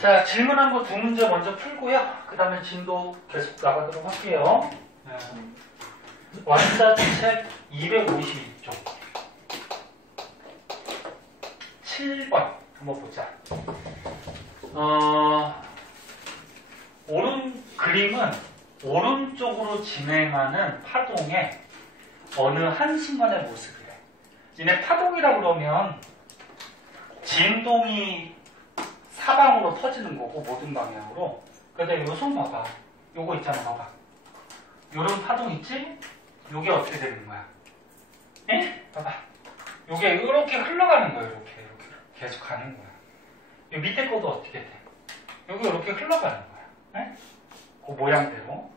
자, 질문한 거 두 문제 먼저 풀고요. 그 다음에 진도 계속 나가도록 할게요. 완자책 252쪽 7번 한번 보자. 그림은 오른쪽으로 진행하는 파동의 어느 한순간의 모습이래. 얘네 파동이라고 그러면 진동이 사방으로 터지는 거고, 모든 방향으로. 근데 요 손 봐봐. 요거 있잖아, 봐봐. 요런 파동 있지? 요게 어떻게 되는 거야? 에? 봐봐. 요게 이렇게 흘러가는 거야, 이렇게 계속 가는 거야. 요 밑에 것도 어떻게 돼? 요게 이렇게 흘러가는 거야. 에? 그 모양대로.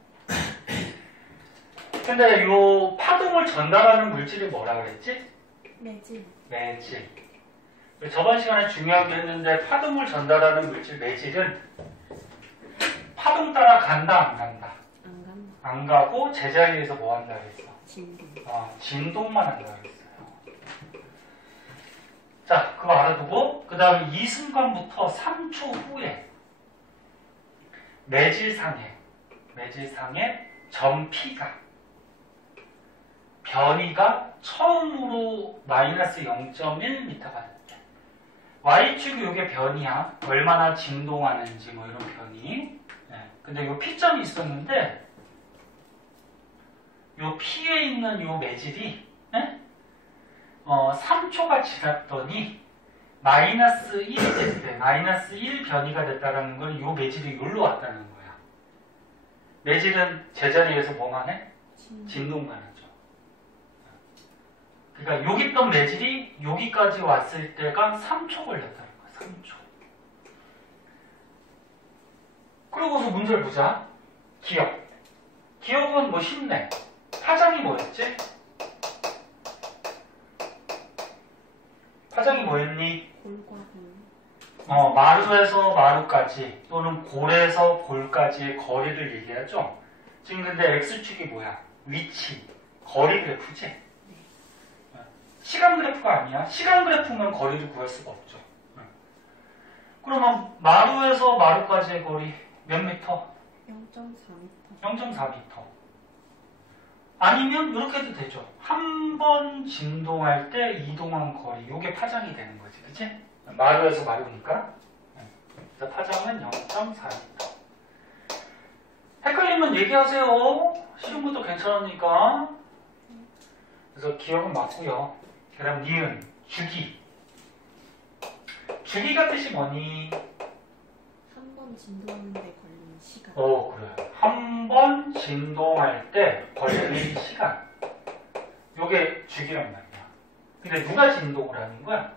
근데 요 파동을 전달하는 물질이 뭐라 그랬지? 매질. 매질. 저번 시간에 중요하게 했는데, 파동을 전달하는 물질 매질은 파동 따라 간다, 안 간다? 안 간다. 안 가고 제자리에서 뭐 한다 그랬어? 진동. 진동만 한다 그랬어요. 자, 그거 알아두고, 그 다음에 이 순간부터 3초 후에 매질상에 점 P가 변이가 처음으로 마이너스 0.1m가 됐대. Y축이 이게 변이야. 얼마나 진동하는지 뭐 이런 변이. 근데 요 P점이 있었는데, 요 P에 있는 요 매질이 3초가 지났더니 마이너스 1이 됐대. 마이너스 1 변이가 됐다는 건 요 매질이 여기로 왔다는 거야. 매질은 제자리에서 뭐만 해? 진동만 하죠. 그러니까 여기 있던 매질이 여기까지 왔을 때가 3초 걸렸다는 거야. 3초. 그러고서 문제를 보자. 기억. 기억은 뭐 쉽네. 파장이 뭐였지? 파장이 뭐였니? 골과 골. 마루에서 마루까지 또는 골에서 골까지의 거리를 얘기하죠. 지금 근데 X축이 뭐야? 위치, 거리 그래프지? 시간 그래프가 아니야. 시간 그래프면 거리를 구할 수가 없죠. 그러면 마루에서 마루까지의 거리 몇 미터? 0.4m. 0.4m. 아니면 이렇게 해도 되죠. 한 번 진동할 때 이동한 거리, 요게 파장이 되는 거지. 그치? 마루에서 마루니까. 그래서 파장은 0.4m. 헷갈리면 얘기하세요. 시험부터 괜찮으니까. 그래서 기억은 맞고요. 그 다음 니은, 주기. 주기가 뜻이 뭐니? 한 번 진동하는데 걸리는 시간. 그래. 한 번 진동할 때 걸리는 시간. 요게 주기란 말이야. 근데 누가 진동을 하는 거야?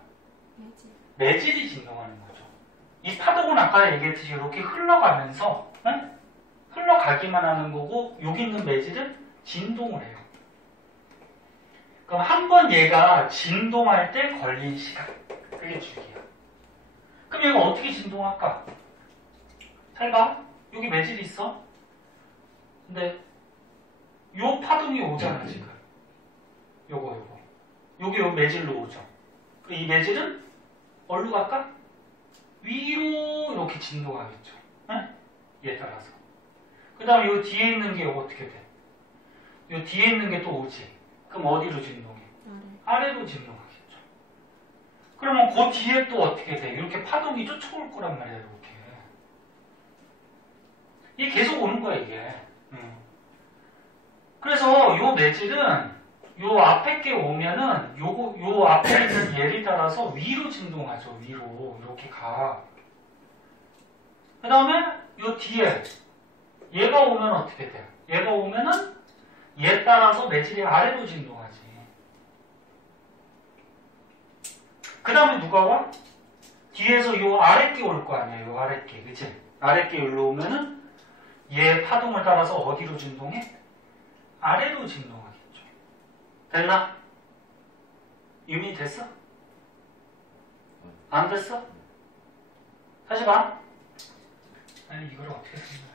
매질. 매질이 진동하는 거죠. 이 파동은 아까 얘기했듯이 이렇게 흘러가면서, 흘러가기만 하는 거고, 여기 있는 매질은 진동을 해요. 그럼 한 번 얘가 진동할 때 걸린 시간. 그게 주기야. 그럼 얘가 어떻게 진동할까? 잘 봐. 여기 매질이 있어. 근데 요 파동이 오잖아, 지금. 요거. 요게 요 매질로 오죠. 이 매질은 어디로 갈까? 위로 이렇게 진동하겠죠. 얘에 따라서. 그 다음에 요 뒤에 있는 게 요거 어떻게 돼? 요 뒤에 있는 게 또 오지. 그럼 어디로 진동해? 아래로 진동하겠죠. 그러면 그 뒤에 또 어떻게 돼? 이렇게 파동이 쫓아올 거란 말이야, 이렇게. 이게 계속 오는 거야, 이게. 그래서 요 매질은 요 앞에 게 오면은 요 앞에 있는 얘를 따라서 위로 진동하죠. 위로 이렇게 가. 그 다음에 요 뒤에 얘가 오면 어떻게 돼? 얘가 오면은 얘 따라서 매질이 아래로 진동하지. 그 다음에 누가 와? 뒤에서 요 아래 게 올 거 아니야. 요 아래 게, 그치? 아래 게 여기로 오면은 얘 파동을 따라서 어디로 진동해? 아래로 진동하겠죠. 됐나? 이미 됐어? 안 됐어? 다시 봐. 아니, 이걸 어떻게 쓰는 거야?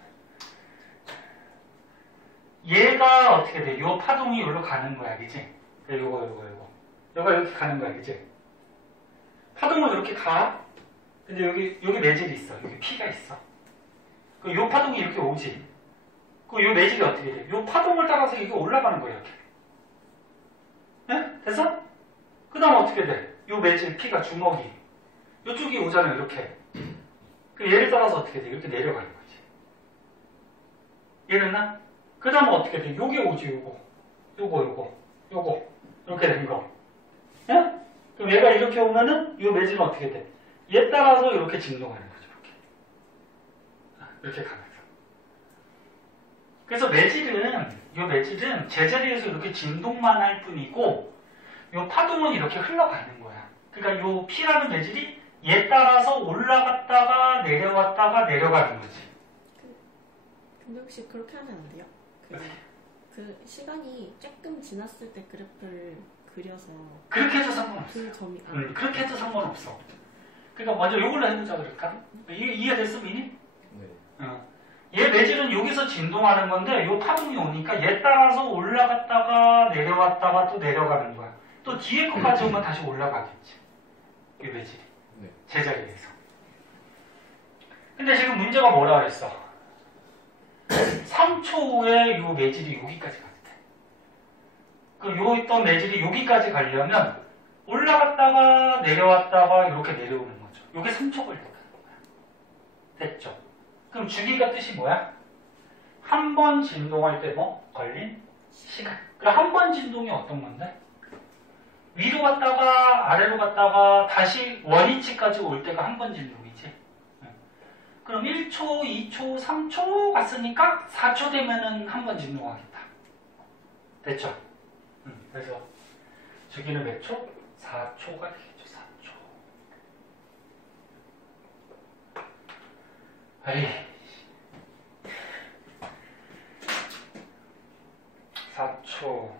얘가 어떻게 돼? 요 파동이 여기로 가는 거야, 그치? 요거. 요가 이렇게 가는 거야, 그치? 파동은 이렇게 가. 근데 여기 매질이 있어. 여기 P가 있어. 그 요 파동이 이렇게 오지. 그 요 매질이 어떻게 돼? 요 파동을 따라서 이게 올라가는 거야, 이렇게. 네? 됐어? 그 다음 어떻게 돼? 요 매질 P가 주먹이. 요쪽이 오잖아요, 이렇게. 그 얘를 따라서 어떻게 돼? 이렇게 내려가는 거지. 이해됐나? 그 다음 어떻게 돼? 요게 오지, 요거. 이렇게 된 거. 예? 그럼 얘가 이렇게 오면은 요 매질은 어떻게 돼? 얘 따라서 이렇게 진동하는 거죠, 이렇게 가면서. 그래서 매질은 제자리에서 이렇게 진동만 할 뿐이고, 요 파동은 이렇게 흘러가는 거야. 그러니까 요 P라는 매질이 얘 따라서 올라갔다가 내려가는 거지. 근데 혹시 그렇게 하면 안 돼요? 그 시간이 조금 지났을 때 그래프를 그려서 그렇게 해도 상관없어. 그 점이 그렇게 해도 상관없어. 그러니까 먼저 요걸로 해보자 그럴까? 이해됐어, 미니? 네. 얘 매질은 여기서 진동하는 건데 요 파동이 오니까 얘 따라서 올라갔다가 내려갔다가 또 내려가는 거야. 또 뒤에 거까지 오면 다시 올라가겠지. 이 매질이. 네. 제자리에서. 근데 지금 문제가 뭐라 그랬어? 3초 후에 요 매질이 여기까지 가야 돼. 그 요 있던 매질이 여기까지 가려면 올라갔다가 내려왔다가 이렇게 내려오는 거죠. 요게 3초 걸린다는 거야. 됐죠? 그럼 주기가 뜻이 뭐야? 한 번 진동할 때 뭐? 걸린 시간. 그럼 한 번 진동이 어떤 건데? 위로 갔다가 아래로 갔다가 다시 원위치까지 올 때가 한 번 진동이지. 그럼 1초, 2초, 3초 갔으니까 4초 되면은 한 번 진동하겠다. 됐죠? 그래서 주기는 몇 초? 4초가 되겠죠. 4초. 에이. 4초.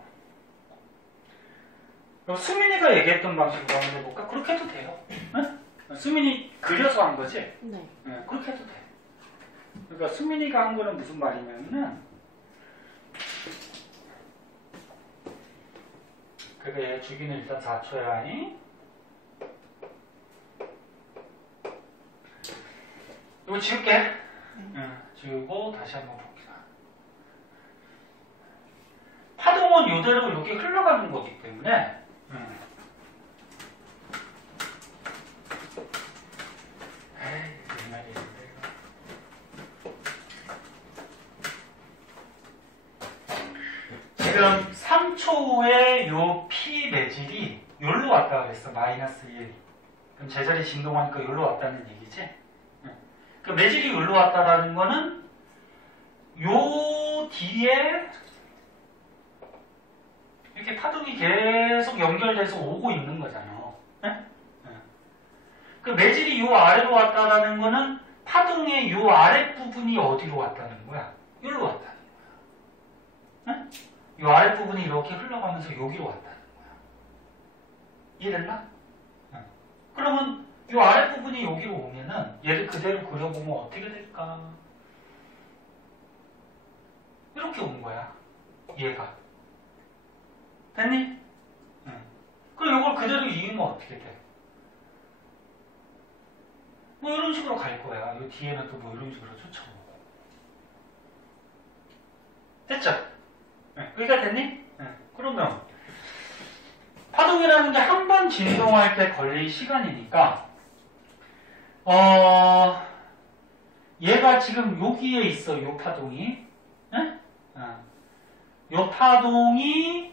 수민이가 얘기했던 방식으로 한번 해볼까? 그렇게 해도 돼요. 응? 수민이 그려서 한 거지? 네. 네, 그렇게 해도 돼. 그러니까 수민이가 한 거는 무슨 말이냐면은, 그러니까 얘 주기는 일단 4초야 하니, 이거 지울게. 지우고 다시 한번 볼게요. 파동은 이대로 이렇게 흘러가는 거기 때문에, 지금 3초 후에 요 P 매질이 여기로 왔다 그랬어. 마이너스 1. 그럼 제자리 진동하니까 여기로 왔다는 얘기지. 그 매질이 여기로 왔다라는 거는 요 뒤에 이렇게 파동이 계속 연결돼서 오고 있는 거잖아. 그 매질이 요 아래로 왔다라는 거는 파동의 요 아랫부분이 어디로 왔다는 거야? 여기로 왔다는 거야. 요 아랫부분이 이렇게 흘러가면서 여기로 왔다는 거야. 이해됐나? 그러면 요 아랫부분이 여기로 오면은 얘를 그대로 그려보면 어떻게 될까? 이렇게 온 거야. 얘가. 됐니? 그럼 이걸 그대로 이으면 어떻게 돼? 뭐 이런 식으로 갈 거야. 이 뒤에는 또 뭐 이런 식으로 쫓아오고. 됐죠? 여기가 됐니? 그러면 파동이라는 게 한 번 진동할 때 걸릴 시간이니까 얘가 지금 여기에 있어. 요 파동이. 요 파동이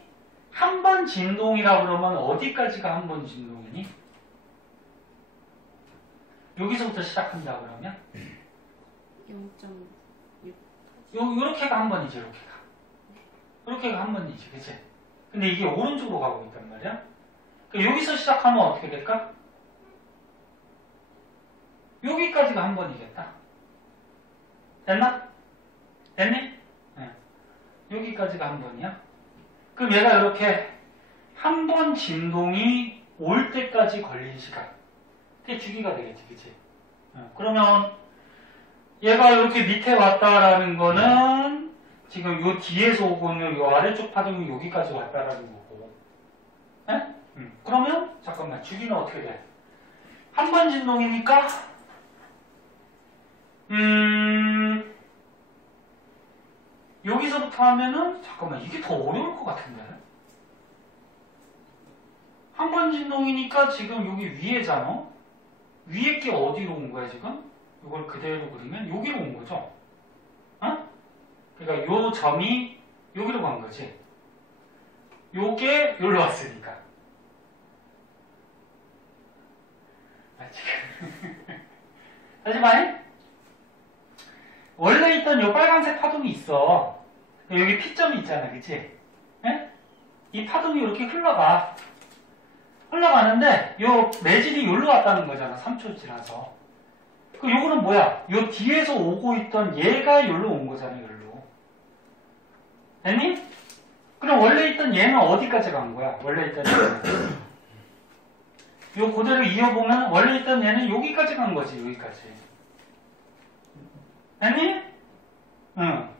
한 번 진동이라 그러면 어디까지가 한 번 진동이니? 여기서부터 시작한다 그러면 0.6. 요렇게가 한 번이지. 요렇게가 한 번이지. 그치? 근데 이게 오른쪽으로 가고 있단 말이야. 그러니까 여기서 시작하면 어떻게 될까? 여기까지가 한 번이겠다. 됐나? 됐니? 여기까지가 한 번이야. 그럼 얘가 이렇게 한 번 진동이 올 때까지 걸린 시간. 그게 주기가 되겠지. 그치? 그러면 얘가 이렇게 밑에 왔다라는 거는 지금 요 뒤에서 오고 있는 요 아래쪽 파동이 여기까지 왔다라는 거고. 그러면 잠깐만 주기는 어떻게 돼? 한 번 진동이니까 여기서부터 하면은 잠깐만 이게 더 어려울 것 같은데. 한 번 진동이니까 지금 여기 위에잖아. 위에 게 어디로 온 거야 지금? 이걸 그대로 그리면 여기로 온 거죠. 어? 그러니까 요 점이 여기로 간 거지. 요게 여기로 왔으니까. 지금 하지만 원래 있던 요 빨간색 파동이 있어. 여기 P점이 있잖아, 그치? 예? 이 파동이 이렇게 흘러가는데 요 매질이 여기로 왔다는 거잖아, 3초 지나서. 그 요거는 뭐야? 요 뒤에서 오고 있던 얘가 여기로 온 거잖아, 여기로. 됐니? 그럼 원래 있던 얘는 어디까지 간 거야? 원래 있던 얘는. 요 그대로 이어보면 원래 있던 얘는 여기까지 간 거지, 여기까지. 됐니? 응.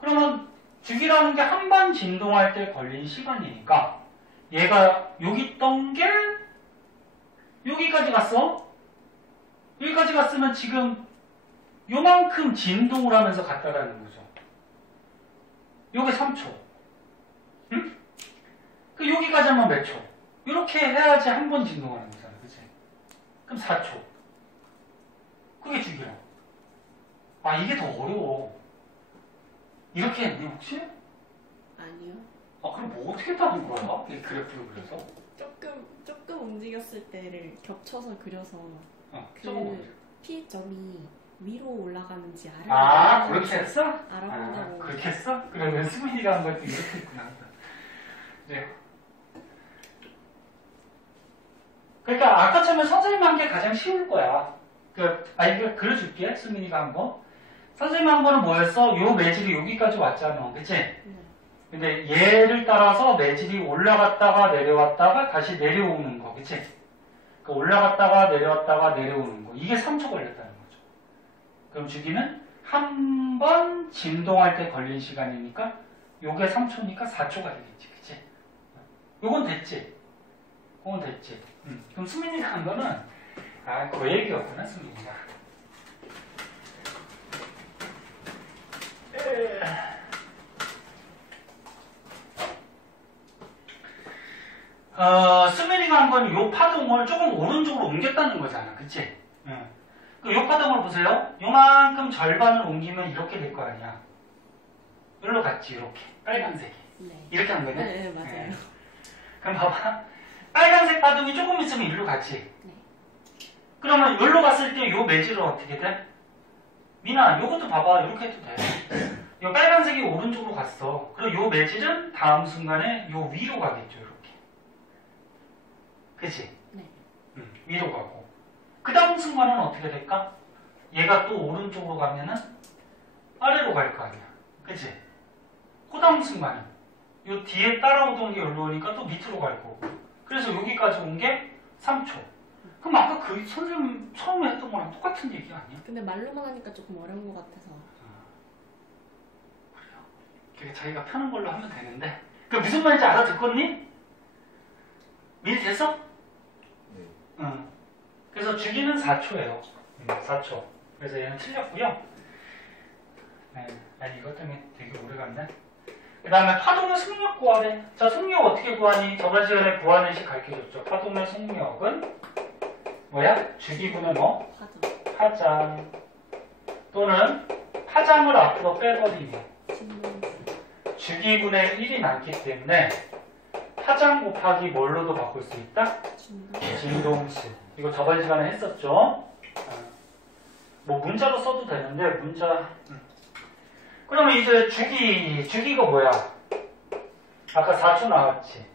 그러면 주기라는 게 한 번 진동할 때 걸린 시간이니까 얘가 여기 있던 게 여기까지 갔어? 여기까지 갔으면 지금 요만큼 진동을 하면서 갔다라는 거죠. 요게 3초. 응? 그 여기까지 하면 몇 초? 이렇게 해야지 한 번 진동하는 거잖아. 그치? 그럼 4초. 그게 주기라. 아, 이게 더 어려워. 이렇게 했니, 혹시? 아니요. 아, 그럼 뭐 어떻게 따는 거야? 이 그래프를 그려서? 조금 움직였을 때를 겹쳐서 그려서 조금 그 어려워. P점이 위로 올라가는지 아래로 아, 올라가는지 그렇게 했어? 알아본다고. 그렇게 했어? 그러면 수민이가 한 것도 이렇게 했구나. 네. 그러니까 아까처럼 선생님 한 게 가장 쉬울 거야. 이거 그려줄게. 수민이가 한 거. 선생님 한 거는 뭐였어? 요 매질이 여기까지 왔잖아. 그치? 네. 근데 얘를 따라서 매질이 올라갔다가 내려왔다가 다시 내려오는 거. 그치? 그 올라갔다가 내려왔다가 내려오는 거. 이게 3초 걸렸다는 거죠. 그럼 주기는 한 번 진동할 때 걸린 시간이니까 요게 3초니까 4초가 되겠지. 그치? 요건 됐지? 그건 됐지. 그럼 수민이가 한 거는 그 얘기였구나, 수민이가. 수민이가 한 건 요 파동을 조금 오른쪽으로 옮겼다는 거잖아. 그치? 요 파동을 보세요. 요만큼 절반을 옮기면 이렇게 될 거 아니야. 여기로 갔지, 이렇게. 빨간색이. 네. 이렇게 한 거네? 네, 맞아요. 그럼 봐봐. 빨간색 파동이 조금 있으면 이리로 갔지? 네. 그러면 여기로 갔을 때 요 매질은 어떻게 돼? 미나, 요것도 봐봐. 이렇게 해도 돼. 요 빨간색이 오른쪽으로 갔어. 그럼 요 매질은 다음 순간에 요 위로 가겠죠, 이렇게. 그치? 네. 위로 가고. 그 다음 순간은 어떻게 될까? 얘가 또 오른쪽으로 가면은 아래로 갈 거 아니야. 그치? 그 다음 순간은 요 뒤에 따라오던 게 여기로 오니까 또 밑으로 갈 거고. 그래서 여기까지 온 게 3초. 그럼 아까 그 선생님 처음에 했던 거랑 똑같은 얘기 아니야? 근데 말로만 하니까 조금 어려운 것 같아서. 그래요. 그게 자기가 편한 걸로 하면 되는데. 그 무슨 말인지 알아듣겠니? 미리 됐어? 네. 응. 그래서 주기는 4초예요. 4초. 그래서 얘는 틀렸고요. 네. 아니 이것 때문에 되게 오래 갔네. 그 다음에 파동의 속력 구하래. 자, 속력 어떻게 구하니? 저번 시간에 구하는 식 가르쳐줬죠. 파동의 속력은 뭐야? 주기분의 뭐? 파장. 파장. 또는 파장을 앞으로 빼버리면 진동수. 주기분의 1이 많기 때문에 파장 곱하기 뭘로도 바꿀 수 있다? 진동수. 이거 저번 시간에 했었죠. 뭐 문자로 써도 되는데 문자. 그러면 이제 주기가 뭐야? 아까 4초 나왔지.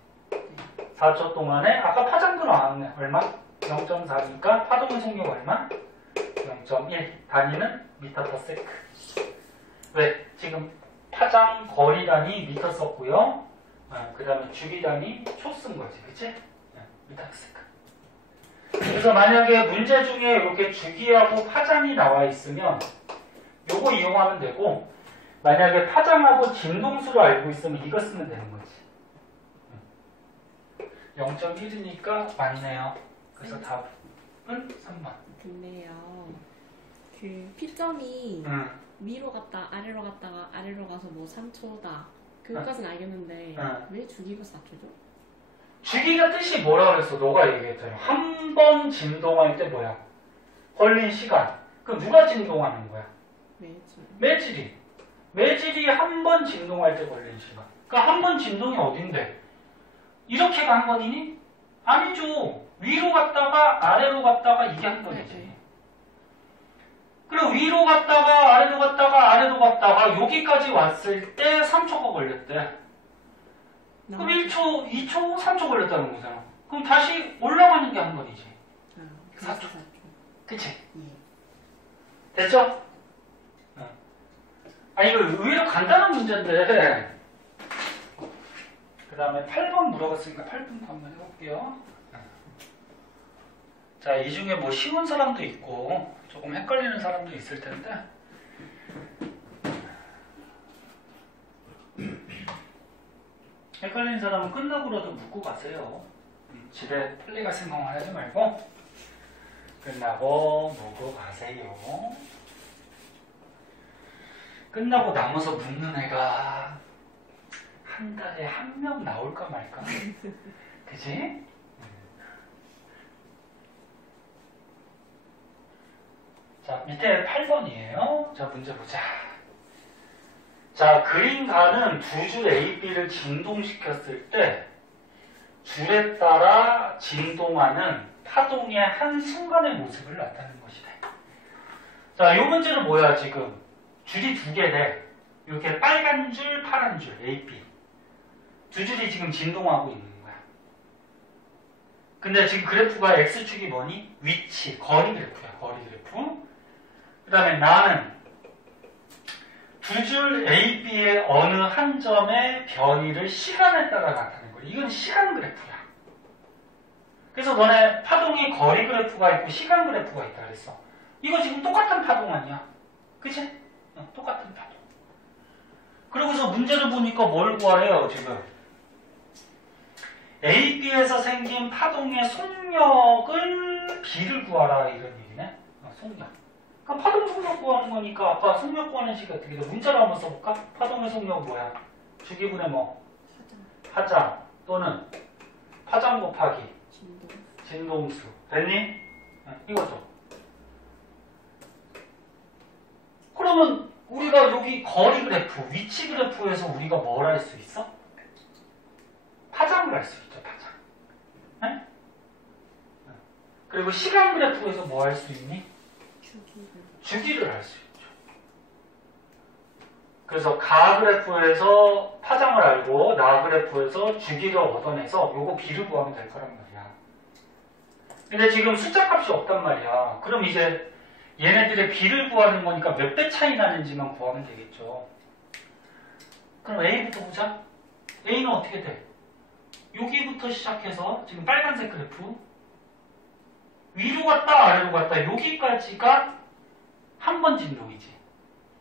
4초 동안에 아까 파장도 나왔네. 얼마? 0.4니까 파동의 속력 얼마? 0.1. 단위는 미터 퍼 세크. 왜? 지금 파장 거리 단위 미터 썼고요. 그 다음에 주기 단위 초 쓴 거지. 그치? 미터 퍼 세크. 그래서 만약에 문제 중에 이렇게 주기하고 파장이 나와 있으면 요거 이용하면 되고, 만약에 파장하고 진동수를 알고 있으면 이거 쓰면 되는 거지. 0.1이니까 맞네요. 그래서 답은 3번. 근데요. 그 P점이 응. 위로 갔다 아래로 갔다가 아래로 가서 뭐 3초다. 그것까지는 알겠는데 응. 왜 주기가 4초죠? 주기가 뜻이 뭐라 그랬어? 너가 얘기했잖아. 한 번 진동할 때 뭐야? 걸린 시간. 그럼 누가 진동하는 거야? 매주. 매질이. 매질이 한 번 진동할 때 걸린 시간. 그러니까 한 번 진동이 어딘데? 이렇게가 한 번이니? 아니죠. 위로 갔다가 아래로 갔다가 이게 한 번이지. 네. 그리고 위로 갔다가 아래로 갔다가 아래로 갔다가 여기까지 왔을 때 3초가 걸렸대. 그럼 1초, 2초, 3초 걸렸다는 거잖아. 그럼 다시 올라가는 게 한 번이지. 그래서 4초. 4초. 그치? 예. 됐죠? 아니 이거 의외로 간단한 문제인데 그 다음에 8번 물어봤으니까 8번도 한번 해볼게요. 자, 이 중에 뭐 쉬운 사람도 있고 조금 헷갈리는 사람도 있을 텐데 헷갈리는 사람은 끝나고라도 묻고 가세요. 집에 빨리 갈 생각만 하지 말고 끝나고 묻고 가세요. 끝나고 남아서 묻는 애가 한 달에 한 명 나올까 말까? 그지? 자, 밑에 8번이에요. 자, 문제 보자. 자, 그림가는 두 줄 A, B를 진동시켰을 때 줄에 따라 진동하는 파동의 한순간의 모습을 나타내는 것이다. 자, 이 문제는 뭐야, 지금? 줄이 두 개래. 이렇게 빨간 줄, 파란 줄, A, B. 두 줄이 지금 진동하고 있는 거야. 근데 지금 그래프가 X축이 뭐니? 위치, 거리 그래프야, 거리 그래프. 그 다음에 나는 두 줄 A, B의 어느 한 점의 변이를 시간에 따라 나타내는 거야. 이건 시간 그래프야. 그래서 너네 파동이 거리 그래프가 있고 시간 그래프가 있다 그랬어. 이거 지금 똑같은 파동 아니야? 그치? 똑같은 파동. 그러고서 문제를 보니까 뭘 구하래요, 지금? A, B에서 생긴 파동의 속력을 B를 구하라, 이런 얘기네. 속력. 그럼 파동 속력 구하는 거니까 아까 속력 구하는 식이 어떻게 돼? 문자로 한번 써볼까? 파동의 속력은 뭐야? 주기분의 뭐? 파장 또는 파장 곱하기 진동수. 됐니? 이거죠. 그러면 우리가 여기 거리 그래프, 위치 그래프에서 우리가 뭘 할 수 있어? 파장을 할 수 있죠, 파장. 네? 그리고 시간 그래프에서 뭐 할 수 있니? 주기를 할 수 있죠. 그래서 가 그래프에서 파장을 알고 나 그래프에서 주기를 얻어내서 요거 비를 구하면 될 거란 말이야. 근데 지금 숫자 값이 없단 말이야. 그럼 이제 얘네들의 비를 구하는 거니까 몇 배 차이 나는지만 구하면 되겠죠. 그럼 A부터 보자. A는 어떻게 돼? 여기부터 시작해서 지금 빨간색 그래프 위로 갔다 아래로 갔다 여기까지가 한 번 진동이지.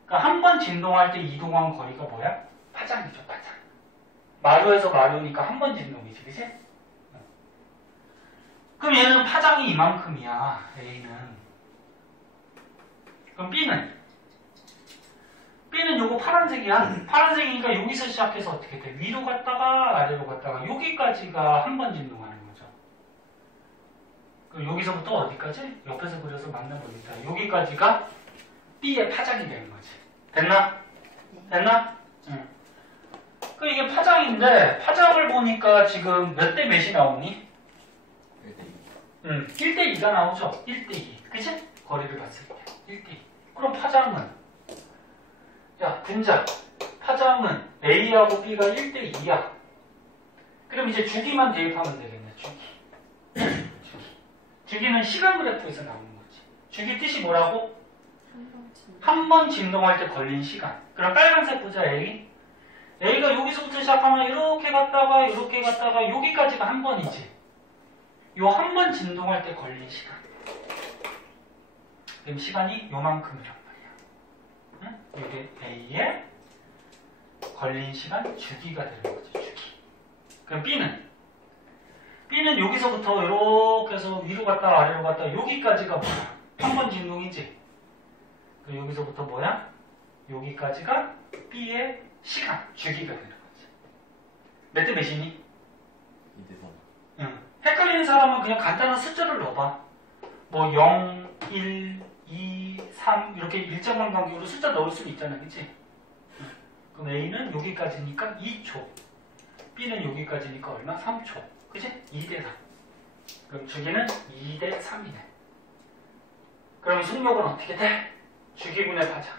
그러니까 한 번 진동할 때 이동한 거리가 뭐야? 파장이죠, 파장. 마루에서 마루니까 한 번 진동이지, 그치? 그럼 얘는 파장이 이만큼이야, A는. 그럼 B는? B는 요거 파란색이야. 파란색이니까 여기서 시작해서 어떻게 돼? 위로 갔다가 아래로 갔다가 여기까지가 한 번 진동하는 거죠. 그럼 여기서부터 어디까지? 옆에서 그려서 만나보니까 여기까지가 B의 파장이 되는 거지. 됐나? 됐나? 응. 그 이게 파장인데 파장을 보니까 지금 몇 대 몇이 나오니? 1대2가 나오죠. 1대2. 그치? 거리를 봤을 때 1대2. 그럼 파장은 야 분자 파장은 A하고 B가 1대2야. 그럼 이제 주기만 대입하면 되겠네. 주기. 주기는 시간 그래프에서 나오는 거지. 주기 뜻이 뭐라고? 한 번 진동할 때 걸린 시간. 그럼 빨간색 보자, A. A가 여기서부터 시작하면 이렇게 갔다가 이렇게 갔다가 여기까지가 한 번이지. 요 한 번 진동할 때 걸린 시간. 그럼 시간이 요만큼이란 말이야. 응? 이게 A의 걸린 시간 주기가 되는 거죠, 주기. 그럼 B는? B는 여기서부터 이렇게 해서 위로 갔다가 아래로 갔다가 여기까지가 뭐야? 한 번 진동이지. 그리고 여기서부터 뭐야? 여기까지가 B의 시간, 주기가 되는 거지. 몇 대 몇이니? 2대3. 응. 헷갈리는 사람은 그냥 간단한 숫자를 넣어봐. 뭐 0, 1, 2, 3 이렇게 일정한 간격으로 숫자 넣을 수 있잖아, 그치? 응. 그럼 A는 여기까지니까 2초, B는 여기까지니까 얼마? 3초, 그치? 2대3. 그럼 주기는 2대3이네. 그럼 속력은 어떻게 돼? 주기분의 파장.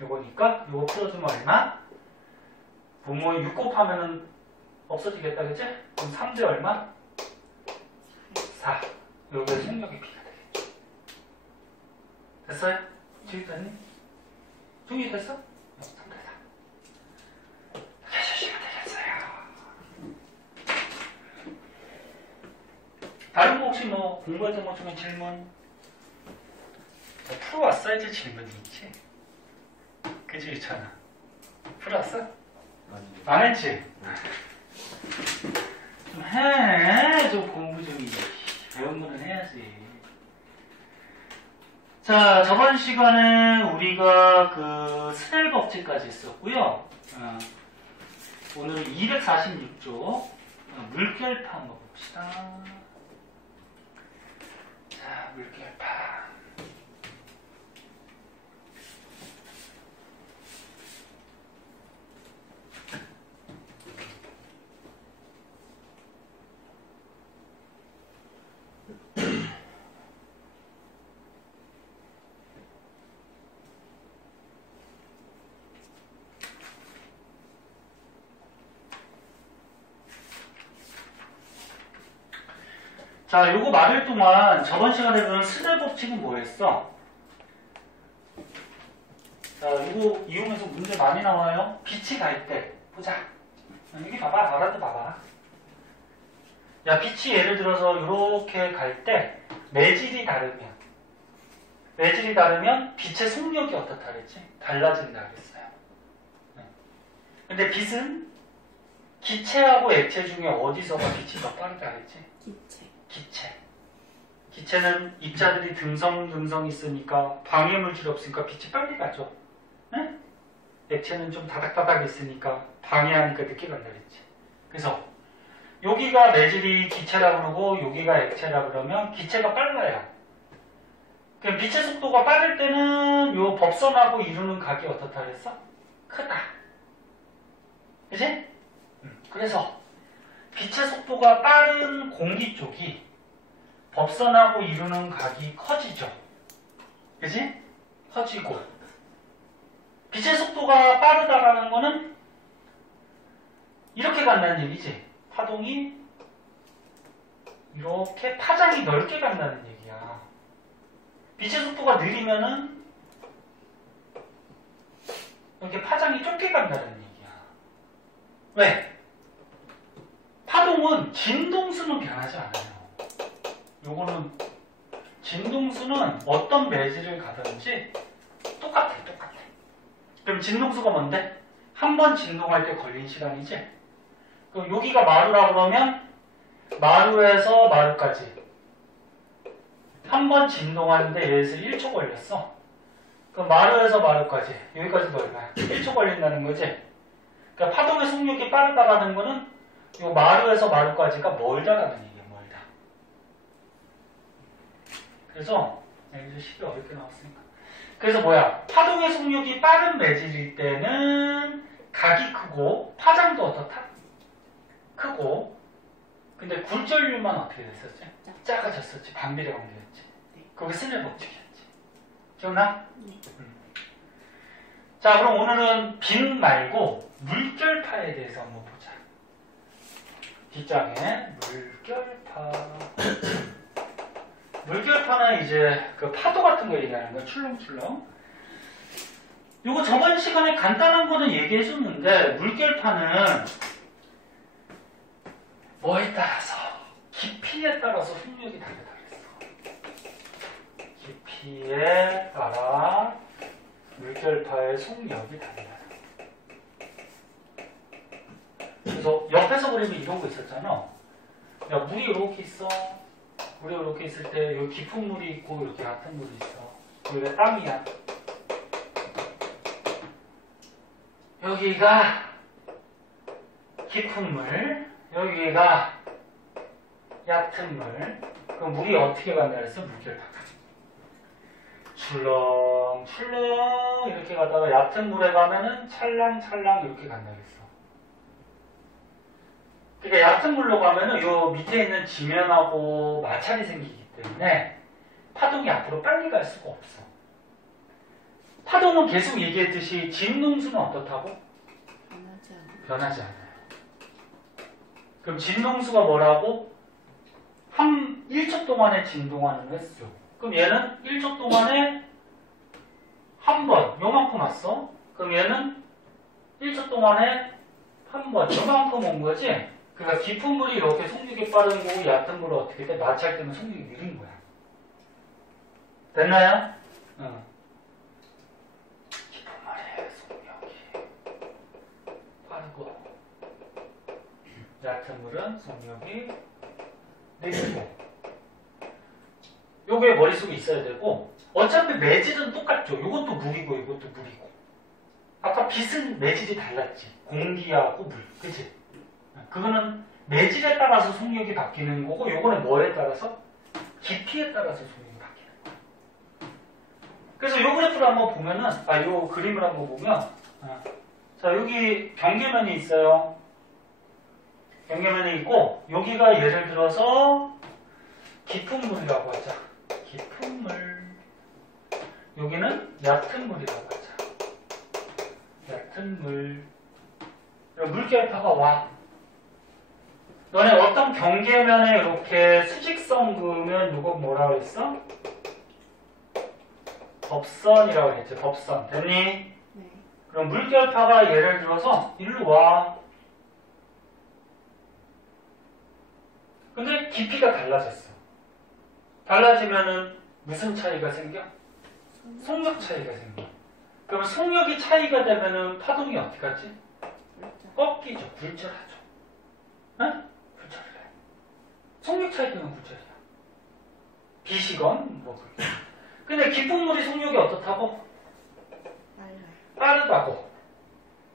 요거니까 요거 풀어주면 얼마? 분모에 6 곱하면은 없어지겠다, 그치? 그럼 3대 얼마? 4. 여기에 속력의 B가 되겠죠. 됐어요? 지금까지? 정리됐어? 3대4. 해주시면 되겠어요. 다른 거 혹시 뭐 공부했던 것 중에 질문? 풀어왔어야지 질문이 있지. 그치, 유찬아? 풀어왔어? 아니요. 안 했지? 좀 해. 좀 공부 좀 배운 거는 해야지. 자, 저번 시간에 우리가 그 스넬 법칙까지 했었고요. 오늘은 246쪽 물결파 한번 봅시다. 자, 물결파. 자, 요거 말할 동안 저번 시간에 배운 스넬 법칙은 뭐였어? 자, 이거 이용해서 문제 많이 나와요. 빛이 갈 때. 보자. 여기 봐봐. 알아도 봐봐. 야, 빛이 예를 들어서 이렇게 갈 때 매질이 다르면 빛의 속력이 어떻다 그랬지? 달라진다 그랬어요. 근데 빛은 기체하고 액체 중에 어디서가 빛이 더 빠르다 그랬지? 기체는 입자들이 듬성 있으니까 방해물질이 없으니까 빛이 빨리 가죠. 네? 액체는 좀 다닥다닥 있으니까 방해하니까 늦게 간다 그랬지. 그래서 여기가 매질이 기체라 그러고 여기가 액체라 그러면 기체가 빨라요. 그럼 빛의 속도가 빠를 때는 요 법선하고 이루는 각이 어떻다 그랬어? 크다. 그치? 그래서 빛의 속도가 빠른 공기 쪽이 법선하고 이루는 각이 커지죠. 그치? 커지고 빛의 속도가 빠르다라는 거는 이렇게 간다는 얘기지. 파동이 이렇게 파장이 넓게 간다는 얘기야. 빛의 속도가 느리면은 이렇게 파장이 좁게 간다는 얘기야. 왜? 파동은 진동수는 변하지 않아요. 요거는 진동수는 어떤 매질을 가든지 똑같아. 그럼 진동수가 뭔데? 한 번 진동할 때 걸린 시간이지? 그럼 여기가 마루라고 그러면 마루에서 마루까지 한 번 진동하는데 얘에서 1초 걸렸어. 그럼 마루에서 마루까지 여기까지도 얼마야? 1초 걸린다는 거지? 그러니까 파동의 속력이 빠르다라는 거는 요 마루에서 마루까지가 멀다라는 얘기야. 멀다. 그래서 여기서 식이 어렵게 나왔으니까. 그래서 뭐야? 파동의 속력이 빠른 매질일 때는 각이 크고 파장도 어떻다? 크고. 근데 굴절률만 어떻게 됐었지? 작아졌었지. 반비례 관계였지. 그게 스넬 법칙이었지. 기억나? 네. 자, 그럼 오늘은 빛 말고 물결파에 대해서 한번 보자. 뒷장에 물결파. 물결파는 이제 그 파도 같은 거 얘기하는 거야. 출렁출렁. 요거 저번 시간에 간단한 거는 얘기해줬는데 물결파는 뭐에 따라서 깊이에 따라서 속력이 다르다 그랬어. 깊이에 따라 물결파의 속력이 다르다. 그래서 옆에서 그리면 이런 거 있었잖아. 야, 물이 이렇게 있어. 우리 이렇게 있을 때 여기 깊은 물이 있고 이렇게 얕은 물이 있어. 여기가 땅이야. 여기가 깊은 물, 여기가 얕은 물. 그럼 물이 어떻게 간다 그랬어? 물결파가. 출렁출렁 이렇게 가다가 얕은 물에 가면은 찰랑찰랑 이렇게 간다 그랬어. 그러니까 얕은 물로 가면은 요 밑에 있는 지면하고 마찰이 생기기 때문에 파동이 앞으로 빨리 갈 수가 없어. 파동은 계속 얘기했듯이 진동수는 어떻다고? 변하지 않아요. 변하지 않아요. 그럼 진동수가 뭐라고? 한 1초 동안에 진동하는 횟수. 그럼 얘는 1초 동안에 한 번, 요만큼 왔어. 그럼 얘는 1초 동안에 한 번, 요만큼 온 거지? 그러니까 깊은 물이 이렇게 속력이 빠른 거고 얕은 물은 어떻게 돼? 마찰 때문에 속력이 느린 거야. 됐나요? 응. 깊은 물의 속력이 빠르고 얕은 물은 속력이 느리고 요게 머릿속에 있어야 되고 어차피 매질은 똑같죠. 요것도 물이고 이것도 물이고 아까 빛은 매질이 달랐지. 공기하고 물. 그치? 그거는 매질에 따라서 속력이 바뀌는 거고 요거는 뭐에 따라서? 깊이에 따라서 속력이 바뀌는 거야. 그래서 요 그래프를 한번 보면은 요 그림을 한번 보면 자 여기 경계면이 있어요. 경계면이 있고 여기가 예를 들어서 깊은 물이라고 하자. 깊은 물. 여기는 얕은 물이라고 하자. 얕은 물. 물결파가 와. 너네 어떤 경계면에 이렇게 수직선 그으면 이거 뭐라고 했어? 법선이라고 했지. 법선. 됐니? 네. 그럼 물결파가 예를 들어서 일로 와. 근데 깊이가 달라졌어. 달라지면은 무슨 차이가 생겨? 속력 차이가 생겨. 그럼 속력이 차이가 되면은 파동이 어떻게 하지? 그렇죠. 꺾이죠. 굴절하죠. 응? 굴절을 해. 속력 차이 때문에 굴절이야. 비시건 뭐 그렇게. 근데 깊은 물이 속력이 어떻다고? 빨라요. 빠르다고.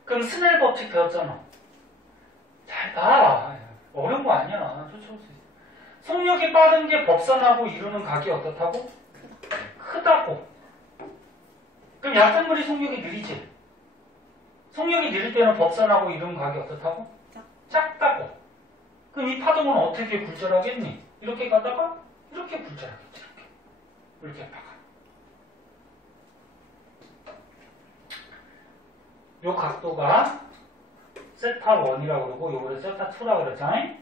그럼 스넬 법칙 배웠잖아. 잘 봐. 어려운 거 아니야. 쫓아올 수 있어. 속력이 빠른 게 법선하고 이루는 각이 어떻다고? 크다고. 그럼 얕은 물이 속력이 느리지? 속력이 느릴 때는 법선하고 이루는 각이 어떻다고? 작다고. 그럼 이 파동은 어떻게 굴절하겠니? 이렇게 가다가 이렇게 굴절하겠지. 이렇게 파가. 요 각도가 세타 1이라고 그러고 요거를 세타 2라고 그랬잖아요.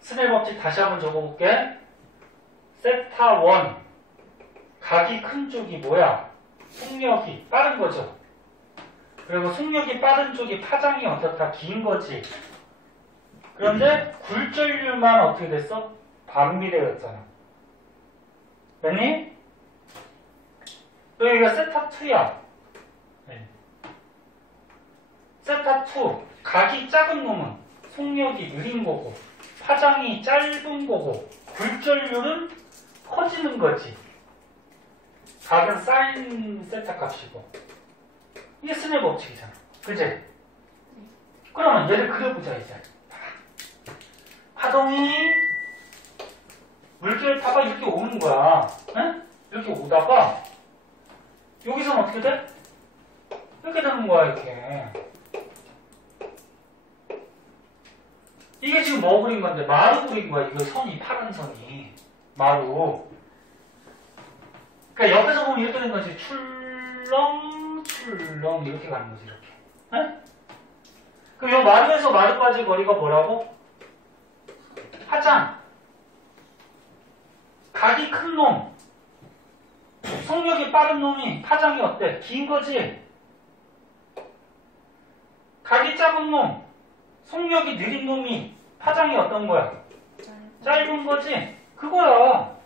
스넬 법칙 다시 한번 적어볼게. 세타 1 각이 큰 쪽이 뭐야? 속력이 빠른 거죠. 그리고 속력이 빠른 쪽이 파장이 어떻다? 긴 거지. 그런데 굴절률만 어떻게 됐어? 반비례였잖아. 됐니? 여기가 세타 2야. 세타 2 각이 작은 놈은 속력이 느린 거고 파장이 짧은 거고 굴절률은 커지는 거지. 각은 사인 세타 값이고 이게 스넬 법칙이잖아. 그치? 그러면 얘를 그려보자 이제. 파동이 물결파가 이렇게 오는 거야. 응? 이렇게 오다가 여기서는 어떻게 돼? 이렇게 되는 거야 이렇게. 이게 지금 뭐 그린 건데? 마루 그린 거야. 이거 선이, 파란 선이. 마루. 그러니까 옆에서 보면 이렇게 된 거지. 출렁, 출렁. 이렇게 가는 거지, 이렇게. 네? 그럼 이 마루에서 마루까지 거리가 뭐라고? 파장. 각이 큰 놈. 속력이 빠른 놈이 파장이 어때? 긴 거지? 각이 작은 놈. 속력이 느린 놈이 파장이 어떤 거야? 짧은 거지? 그거야.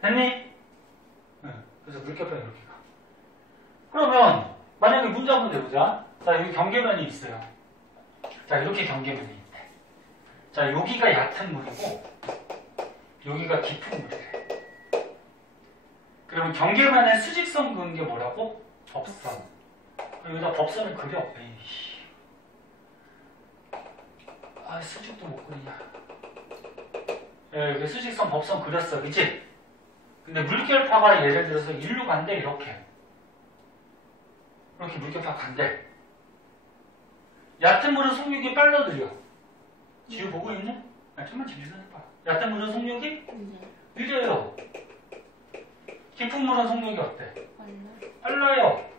됐니? 응. 그래서 물결파가 이렇게 가. 그러면 만약에 문제 한번 내보자. 자, 여기 경계면이 있어요. 자, 이렇게 경계면이 있대. 자, 여기가 얕은 물이고 여기가 깊은 물이래. 그러면 경계만의 수직선 그은 게 뭐라고? 법선. 여기다 법선을 그려. 에이씨. 아, 수직도 못 그리냐. 여기 수직선 법선 그렸어. 그치? 근데 물결파가 예를 들어서 일로 간대. 이렇게 물결파 간대. 얕은 물은 속력이 빨라 들려. 지우 보고 있니? 좀만 집중해봐. 얕은 물은 속력이 네. 느려요. 깊은 물은 속력이 어때? 빨라. 빨라요.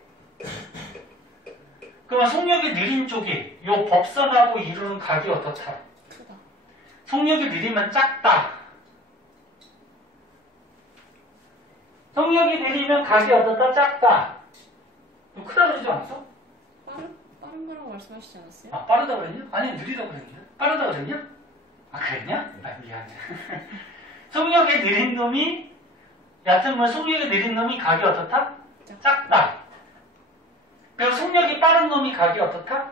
그러면 속력이 느린 쪽이 요 법선하고 이루는 각이 어떻다? 크다. 속력이 느리면 작다. 속력이 느리면 각이 어떻다? 작다. 이거 크다 그러지 않았어? 빠른 거라고 말씀하시지 않았어요? 아, 빠르다 그랬냐? 아니, 느리다 그랬냐? 빠르다 그랬냐? 아, 그랬냐? 아, 미안해. 속력이 느린 놈이, 얕은 물 속력이 느린 놈이 각이 어떻다? 작다. 그리고 속력이 빠른 놈이 각이 어떻다?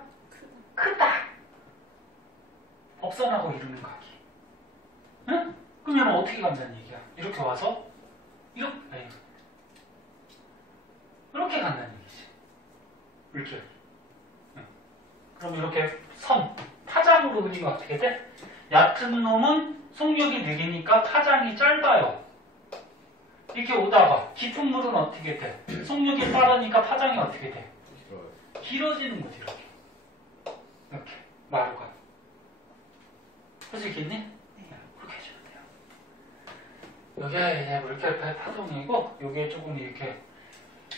크다. 법선하고 이루는 각이. 응? 그럼 얘는 어떻게 간다는 얘기야? 이렇게 와서, 이렇게 간다는 얘기지. 물결. 그럼 이렇게 선, 파장으로 그리면 어떻게 돼? 얕은 놈은 속력이 느리니까 파장이 짧아요. 이렇게 오다가 깊은 물은 어떻게 돼? 속력이 빠르니까 파장이 어떻게 돼? 길어지는 거지. 이렇게 마루가. 할 수 있겠니? 네, 그렇게 해주면 돼요. 이게 이제 물결파의 파동이고 이게 조금 이렇게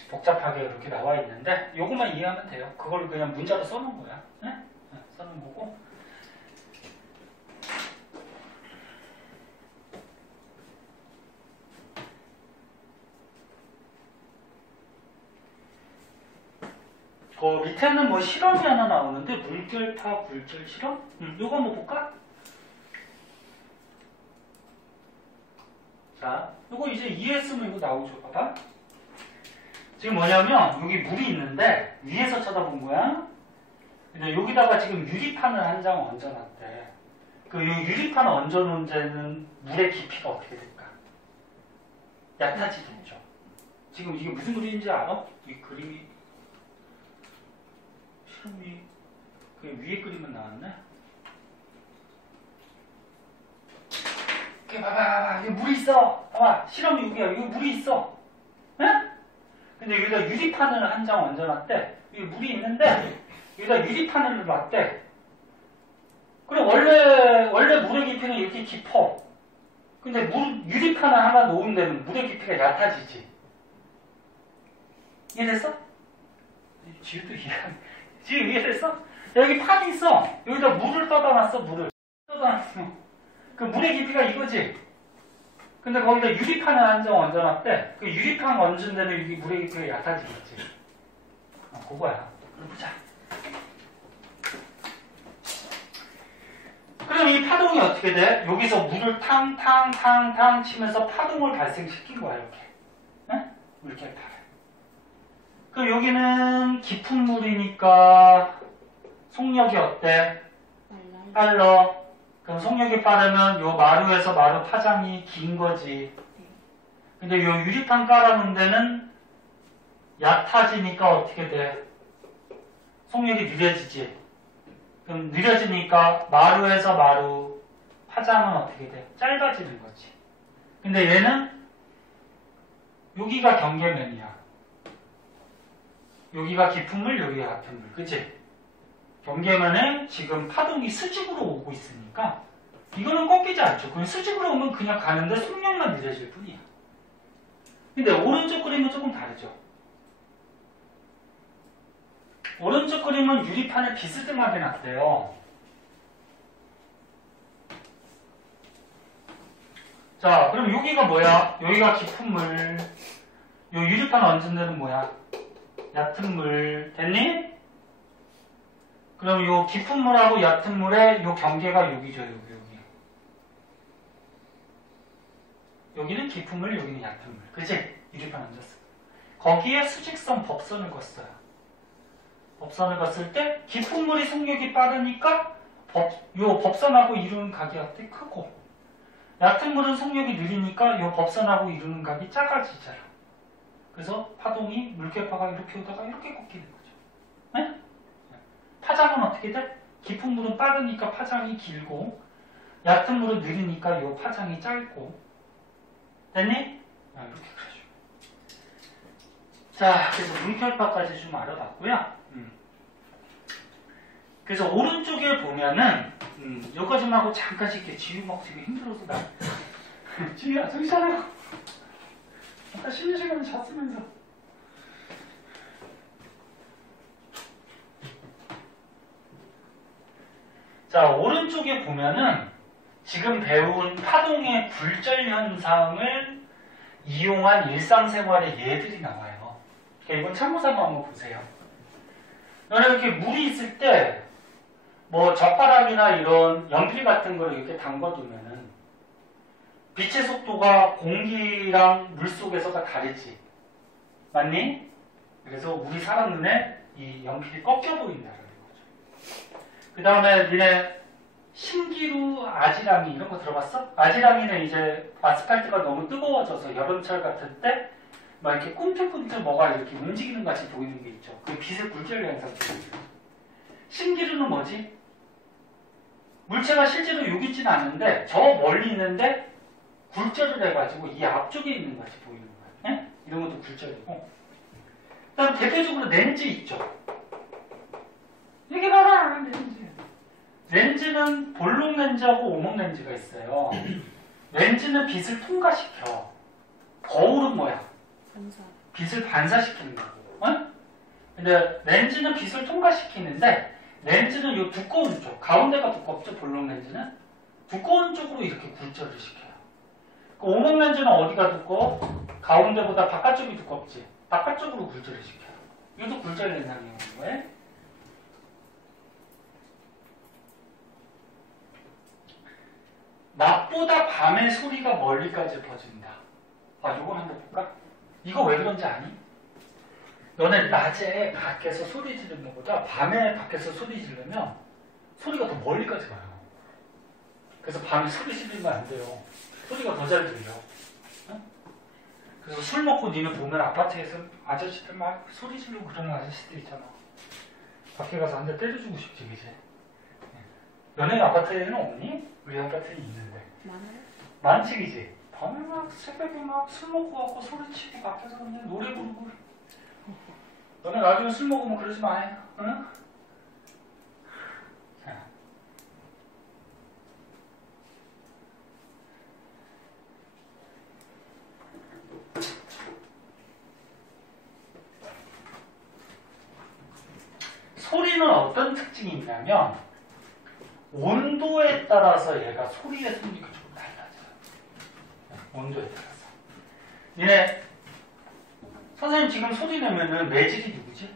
복잡하게 이렇게 나와 있는데 요것만 이해하면 돼요. 그걸 그냥 문자로 써놓은 거야. 네? 네, 써놓은 거고. 그 밑에는 뭐 실험이 하나 나오는데 물결파 굴절 실험? 요거 한번 볼까? 자, 요거 이제 이해했으면 이거 나오죠. 봐봐. 지금 뭐냐면 여기 물이 있는데 위에서 쳐다본 거야. 근데 여기다가 지금 유리판을 한 장 얹어놨대. 그 유리판 얹어놓은 데는 물의 깊이가 어떻게 될까? 얕아지겠죠. 지금 이게 무슨 그림인지 알아? 이 그림이 실험이 그 위에 그림은 나왔네. 이렇게 봐봐. 여기 물이 있어. 봐봐. 실험이 여기야. 여기 물이 있어. 응? 근데 여기다 유리판을 한 장 얹어놨대. 여기 물이 있는데 여기다 유리판을 놨대. 그럼 원래 물의 깊이는 이렇게 깊어. 근데 유리판을 하나 놓은 데는 물의 깊이가 얕아지지. 이해됐어? 지우도 지우 이해됐어? 여기 판이 있어. 여기다 물을 떠다 놨어. 물을 떠다 놨어. 그 물의 깊이가 이거지. 근데 거기다 유리판을 한 장 얹어놨대. 그 유리판 얹은 데는 여기 물의 깊이가 얕아지겠지. 그거야. 그럼 보자. 그럼 이 파동이 어떻게 돼? 여기서 물을 탕탕탕탕 치면서 파동을 발생시킨 거야, 이렇게. 응? 이렇게 파. 그럼 여기는 깊은 물이니까 속력이 어때? 빨라. 그럼 속력이 빠르면 요 마루에서 마루 파장이 긴 거지. 근데 요 유리판 깔아놓은 데는 얕아지니까 어떻게 돼? 속력이 느려지지. 그럼 느려지니까 마루에서 마루 파장은 어떻게 돼? 짧아지는 거지. 근데 얘는 여기가 경계면이야. 여기가 깊은 물, 여기가 얕은 물. 그치? 경계면에 지금 파동이 수직으로 오고 있으니까 이거는 꺾이지 않죠. 그냥 수직으로 오면 그냥 가는데 속력만 느려질 뿐이야. 근데 오른쪽 그림은 조금 다르죠. 오른쪽 그림은 유리판을 비스듬하게 놨대요. 자, 그럼 여기가 뭐야? 여기가 깊은 물. 요 유리판 얹은 데는 뭐야? 얕은 물. 됐니? 그럼 요 깊은 물하고 얕은 물의 요 경계가 여기죠. 여기. 여기는 깊은 물, 여기는 얕은 물. 그치? 유리판 얹었어. 거기에 수직선 법선을 걷어요. 법선을 걷을 때 깊은 물이 속력이 빠르니까 요 법선하고 이루는 각이 어때? 크고 얕은 물은 속력이 느리니까 이 법선하고 이루는 각이 작아지잖아. 그래서 파동이 물개파가 이렇게 오다가 이렇게 꺾이는 거죠. 네? 파장은 어떻게 돼? 깊은 물은 빠르니까 파장이 길고 얕은 물은 느리니까 이 파장이 짧고. 됐니? 이렇게 그려줘. 자, 그래서 물결파까지 좀 알아봤고요. 그래서 오른쪽에 보면은 여기까지만 하고 잠깐씩 이렇게 지우 먹기가 힘들어서 나 지우야 정신 차려. 아까 쉬는 시간에 잤으면서. 자, 오른쪽에 보면은 지금 배운 파동의 굴절 현상을 이용한 일상생활의 예들이 나와요. 그러니까 이건 참고삼아 한번 보세요. 너는 이렇게 물이 있을 때 뭐 젓가락이나 이런 연필 같은 거를 이렇게 담궈두면은 빛의 속도가 공기랑 물 속에서가 다르지. 맞니? 그래서 우리 사람 눈에 이 연필이 꺾여 보인다는 거죠. 그 다음에 니네 신기루 아지랑이 이런 거 들어봤어? 아지랑이는 이제 아스팔트가 너무 뜨거워져서 여름철 같을 때 막 이렇게 꿈틀꿈틀 뭐가 이렇게 움직이는 같이 보이는 게 있죠. 그 빛의 굴절 현상이에요. 신기루는 뭐지? 물체가 실제로 여기 있지는 않는데 저 멀리 있는데 굴절을 해가지고 이 앞쪽에 있는 것 같이 보이는 거예요. 네? 이런 것도 굴절이고. 그 다음 대표적으로 렌즈 있죠. 이게 봐라 렌즈. 렌즈는 볼록 렌즈하고 오목 렌즈가 있어요. 렌즈는 빛을 통과시켜. 거울은 뭐야? 반사. 빛을 반사시키는 거고. 어? 근데 렌즈는 빛을 통과시키는데 렌즈는 이 두꺼운 쪽, 가운데가 두껍죠. 볼록 렌즈는 두꺼운 쪽으로 이렇게 굴절을 시켜요. 그 오목 렌즈는 어디가 두꺼워? 가운데보다 바깥쪽이 두껍지. 바깥쪽으로 굴절을 시켜요. 이것도 굴절 현상이에요. 왜? 낮보다 밤의 소리가 멀리까지 퍼진다. 아, 요거 한번 볼까? 이거 왜 그런지 아니? 너네 낮에 밖에서 소리 지르는 것보다 밤에 밖에서 소리 지르면 소리가 더 멀리까지 가요. 그래서 밤에 소리 지르면 안 돼요. 소리가 더 잘 들려. 어? 그래서 술 먹고 니는 보면 아파트에서 아저씨들 막 소리 지르고 그러는 아저씨들 있잖아. 밖에 가서 한 대 때려주고 싶지, 그지? 너네 아파트에는 없니? 우리 아파트에 있는데. 많아요? 많지, 그지? 밤에 막 새벽에 막 술 먹고 갖고 소리치고 밖에서 그냥 노래 부르고. 너네 나중에 술 먹으면 그러지 마요. 응? 자. 소리는 어떤 특징이 있냐면 온도에 따라서 얘가 소리의 성질이 좀 달라져요. 온도에 따라서. 니네 선생님 지금 소리 내면은 매질이 누구지?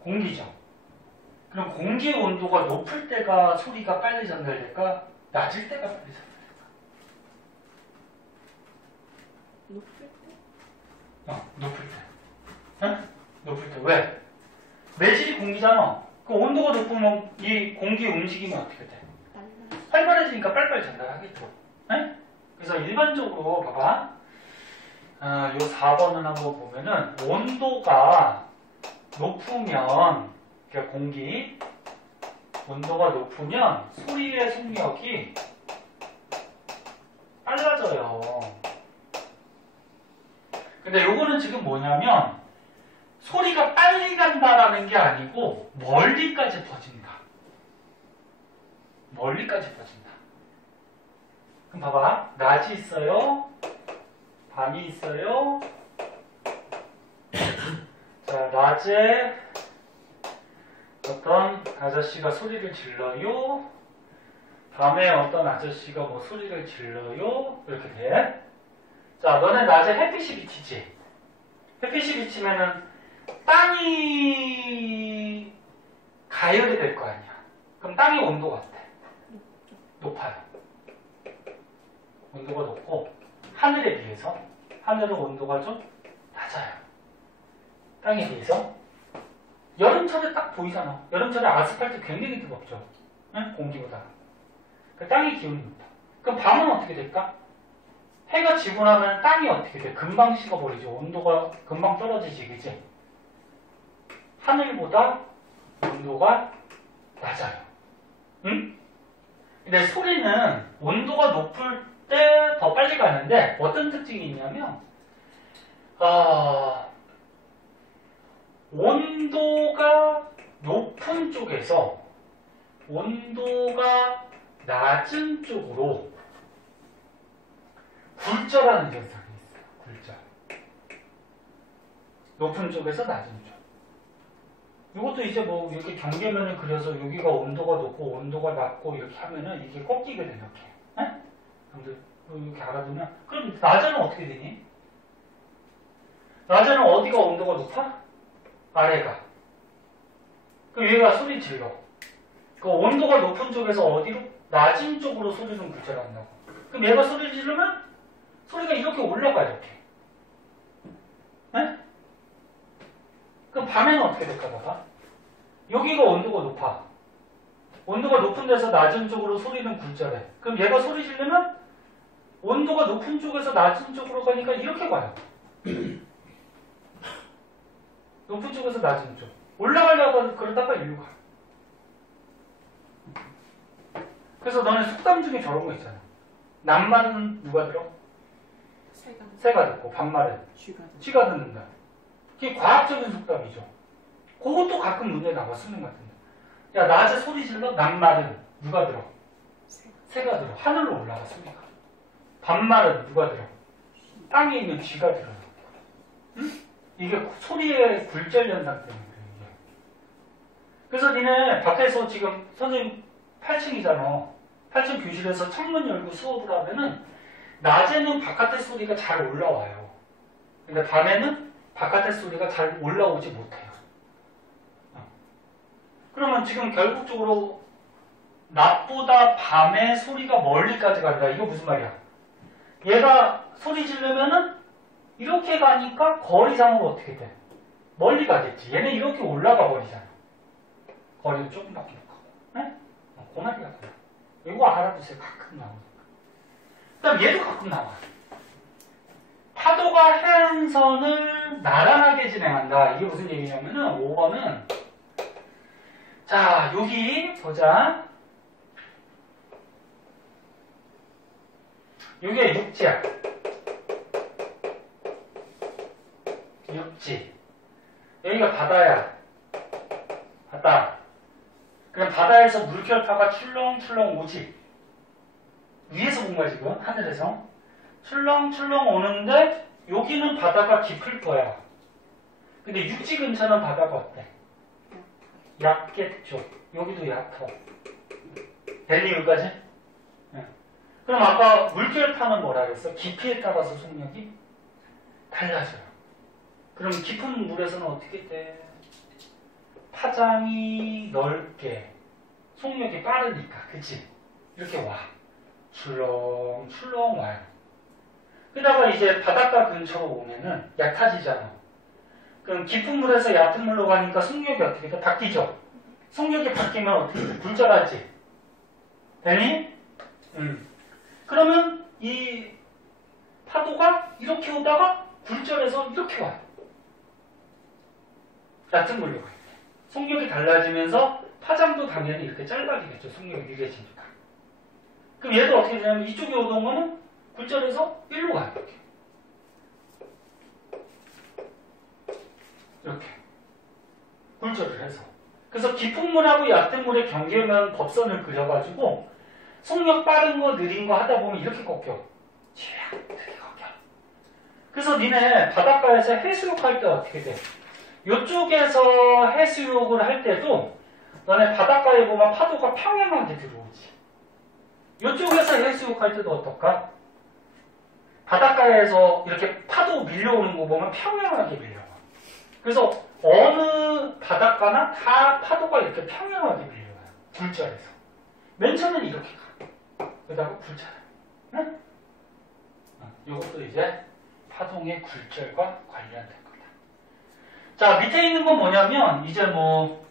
공기죠. 그럼 공기의 온도가 높을 때가 소리가 빨리 전달될까? 낮을 때가 빨리 전달될까? 높을 때? 높을 때. 응? 높을 때. 왜? 매질이 공기잖아. 그 온도가 높으면 이 공기 움직이면 어떻게 돼? 활발해지니까 빨리빨리 전달하겠죠. 네? 그래서 일반적으로 봐봐. 요 4번을 한번 보면은 온도가 높으면 그러니까 공기 온도가 높으면 소리의 속력이 빨라져요. 근데 요거는 지금 뭐냐면 소리가 빨리 간다라는 게 아니고 멀리까지 퍼진다. 멀리까지 퍼진다. 그럼 봐봐. 낮이 있어요. 밤이 있어요. 자, 낮에 어떤 아저씨가 소리를 질러요. 밤에 어떤 아저씨가 뭐 소리를 질러요. 이렇게 돼. 자, 너네 낮에 햇빛이 비치지? 햇빛이 비치면은 땅이 가열이 될 거 아니야. 그럼 땅의 온도가 어때? 높아요. 온도가 높고 하늘에 비해서 하늘은 온도가 좀 낮아요. 땅에 비해서. 여름철에 딱 보이잖아. 여름철에 아스팔트 굉장히 뜨겁죠. 응? 공기보다. 그 땅의 기온이 높다. 그럼 밤은 어떻게 될까? 해가 지고 나면 땅이 어떻게 돼? 금방 식어버리죠. 온도가 금방 떨어지지, 그지? 하늘보다 온도가 낮아요. 응? 근데 소리는 온도가 높을 때 더 빨리 가는데 어떤 특징이 있냐면 온도가 높은 쪽에서 온도가 낮은 쪽으로 굴절하는 현상이 있어요. 굴절. 높은 쪽에서 낮은 쪽. 이것도 이제 뭐 이렇게 경계면을 그려서 여기가 온도가 높고 온도가 낮고 이렇게 하면은 이게 꺾이게 돼, 이렇게. 네? 여러분들 이렇게 알아두면 그럼 낮에는 어떻게 되니? 낮에는 어디가 온도가 높아? 아래가. 그럼 얘가 소리 질러. 그 온도가 높은 쪽에서 어디로? 낮은 쪽으로 소리는 굴절한다고. 그럼 얘가 소리 지르면 소리가 이렇게 올라가, 이렇게. 네? 그럼 밤에는 어떻게 될까 봐봐. 여기가 온도가 높아. 온도가 높은 데서 낮은 쪽으로 소리는 굴절해. 그럼 얘가 소리 지르면 온도가 높은 쪽에서 낮은 쪽으로 가니까 이렇게 가요. 높은 쪽에서 낮은 쪽. 올라가려고 그러다가 일로 가. 그래서 너네 속담 중에 저런 거 있잖아. 낮말은 누가 들어? 새가 듣고 밤말은 쥐가 듣는다. 그게 과학적인 속담이죠. 그것도 가끔 문제 나와 쓰는 것 같은데. 야, 낮에 소리 질러? 낮말은 누가 들어? 새가 들어. 하늘로 올라가 소리가. 밤말은 누가 들어? 땅에 있는 쥐가 들어요. 응? 이게 소리의 굴절 현상 때문에 그래. 그래서 니네 밖에서 지금 선생님 8층이잖아. 8층 교실에서 창문 열고 수업을 하면은 낮에는 바깥의 소리가 잘 올라와요. 근데 밤에는 바깥의 소리가 잘 올라오지 못해요. 그러면 지금 결국적으로 낮보다 밤의 소리가 멀리까지 간다. 이거 무슨 말이야? 얘가 소리 지르면은 이렇게 가니까 거리상으로 어떻게 돼? 멀리 가겠지. 얘는 이렇게 올라가 버리잖아. 거리도 조금밖에 못 가고. 네? 그 말이야. 이거 알아두세요. 가끔 나오니까. 그 다음 얘도 가끔 나와. 파도가 해안선을 나란하게 진행한다. 이게 무슨 얘기냐면은 5번은 자, 여기 보자. 이게 육지야. 육지. 여기가 바다야. 바다. 그럼 바다에서 물결파가 출렁출렁 오지. 위에서 본 거야, 지금. 하늘에서. 출렁출렁 오는데 여기는 바다가 깊을 거야. 근데 육지 근처는 바다가 어때? 얕겠죠. 여기도 얕아. 됐니, 여기까지? 네. 그럼 아까 물결파는 뭐라 그랬어? 깊이에 따라서 속력이 달라져요. 그럼 깊은 물에서는 어떻게 돼? 파장이 넓게 속력이 빠르니까, 그치? 이렇게 와. 출렁출렁 와요. 그러다가 이제 바닷가 근처로 오면은 얕아지잖아. 그럼 깊은 물에서 얕은 물로 가니까 속력이 어떻게 돼? 바뀌죠? 속력이 바뀌면 어떻게 돼? 굴절하지? 되니? 그러면 이 파도가 이렇게 오다가 굴절해서 이렇게 와요. 얕은 물로 가요. 속력이 달라지면서 파장도 당연히 이렇게 짧아지겠죠. 속력이 느려지니까. 그럼 얘도 어떻게 되냐면 이쪽에 오던 거는 굴절해서 일로 가요. 이렇게. 굴절을 해서. 그래서 깊은 물하고 얕은 물의 경계면 법선을 그려가지고 속력 빠른 거 느린 거 하다 보면 이렇게 꺾여. 쥐야, 이렇게 꺾여. 그래서 니네 바닷가에서 해수욕 할 때 어떻게 돼? 이쪽에서 해수욕을 할 때도 너네 바닷가에 보면 파도가 평행하게 들어오지. 이쪽에서 해수욕 할 때도 어떨까? 바닷가에서 이렇게 파도 밀려오는 거 보면 평행하게 밀려와. 그래서 어느 바닷가나 다 파도가 이렇게 평행하게 밀려와요. 굴절해서. 맨 처음엔 이렇게 가. 그러다가 굴절해. 응? 이것도 이제 파동의 굴절과 관련된 거다. 자, 밑에 있는 건 뭐냐면 이제 뭐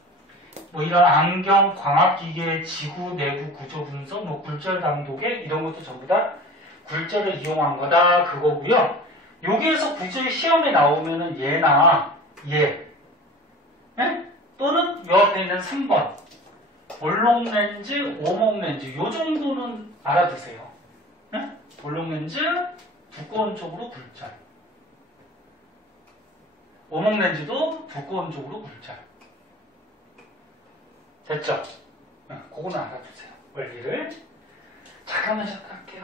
뭐 이런 안경, 광학기계, 지구 내부 구조 분석, 뭐 굴절 감독에 이런 것도 전부 다 굴절을 이용한 거다 그거고요. 여기에서 굳이 시험에 나오면은 얘나 얘 또는 요 앞에 있는 3번 볼록 렌즈, 오목 렌즈 요 정도는 알아두세요. 볼록 렌즈 두꺼운 쪽으로 굴절, 오목 렌즈도 두꺼운 쪽으로 굴절. 됐죠? 그거는 알아두세요. 원리를. 자, 그러면 시작할게요.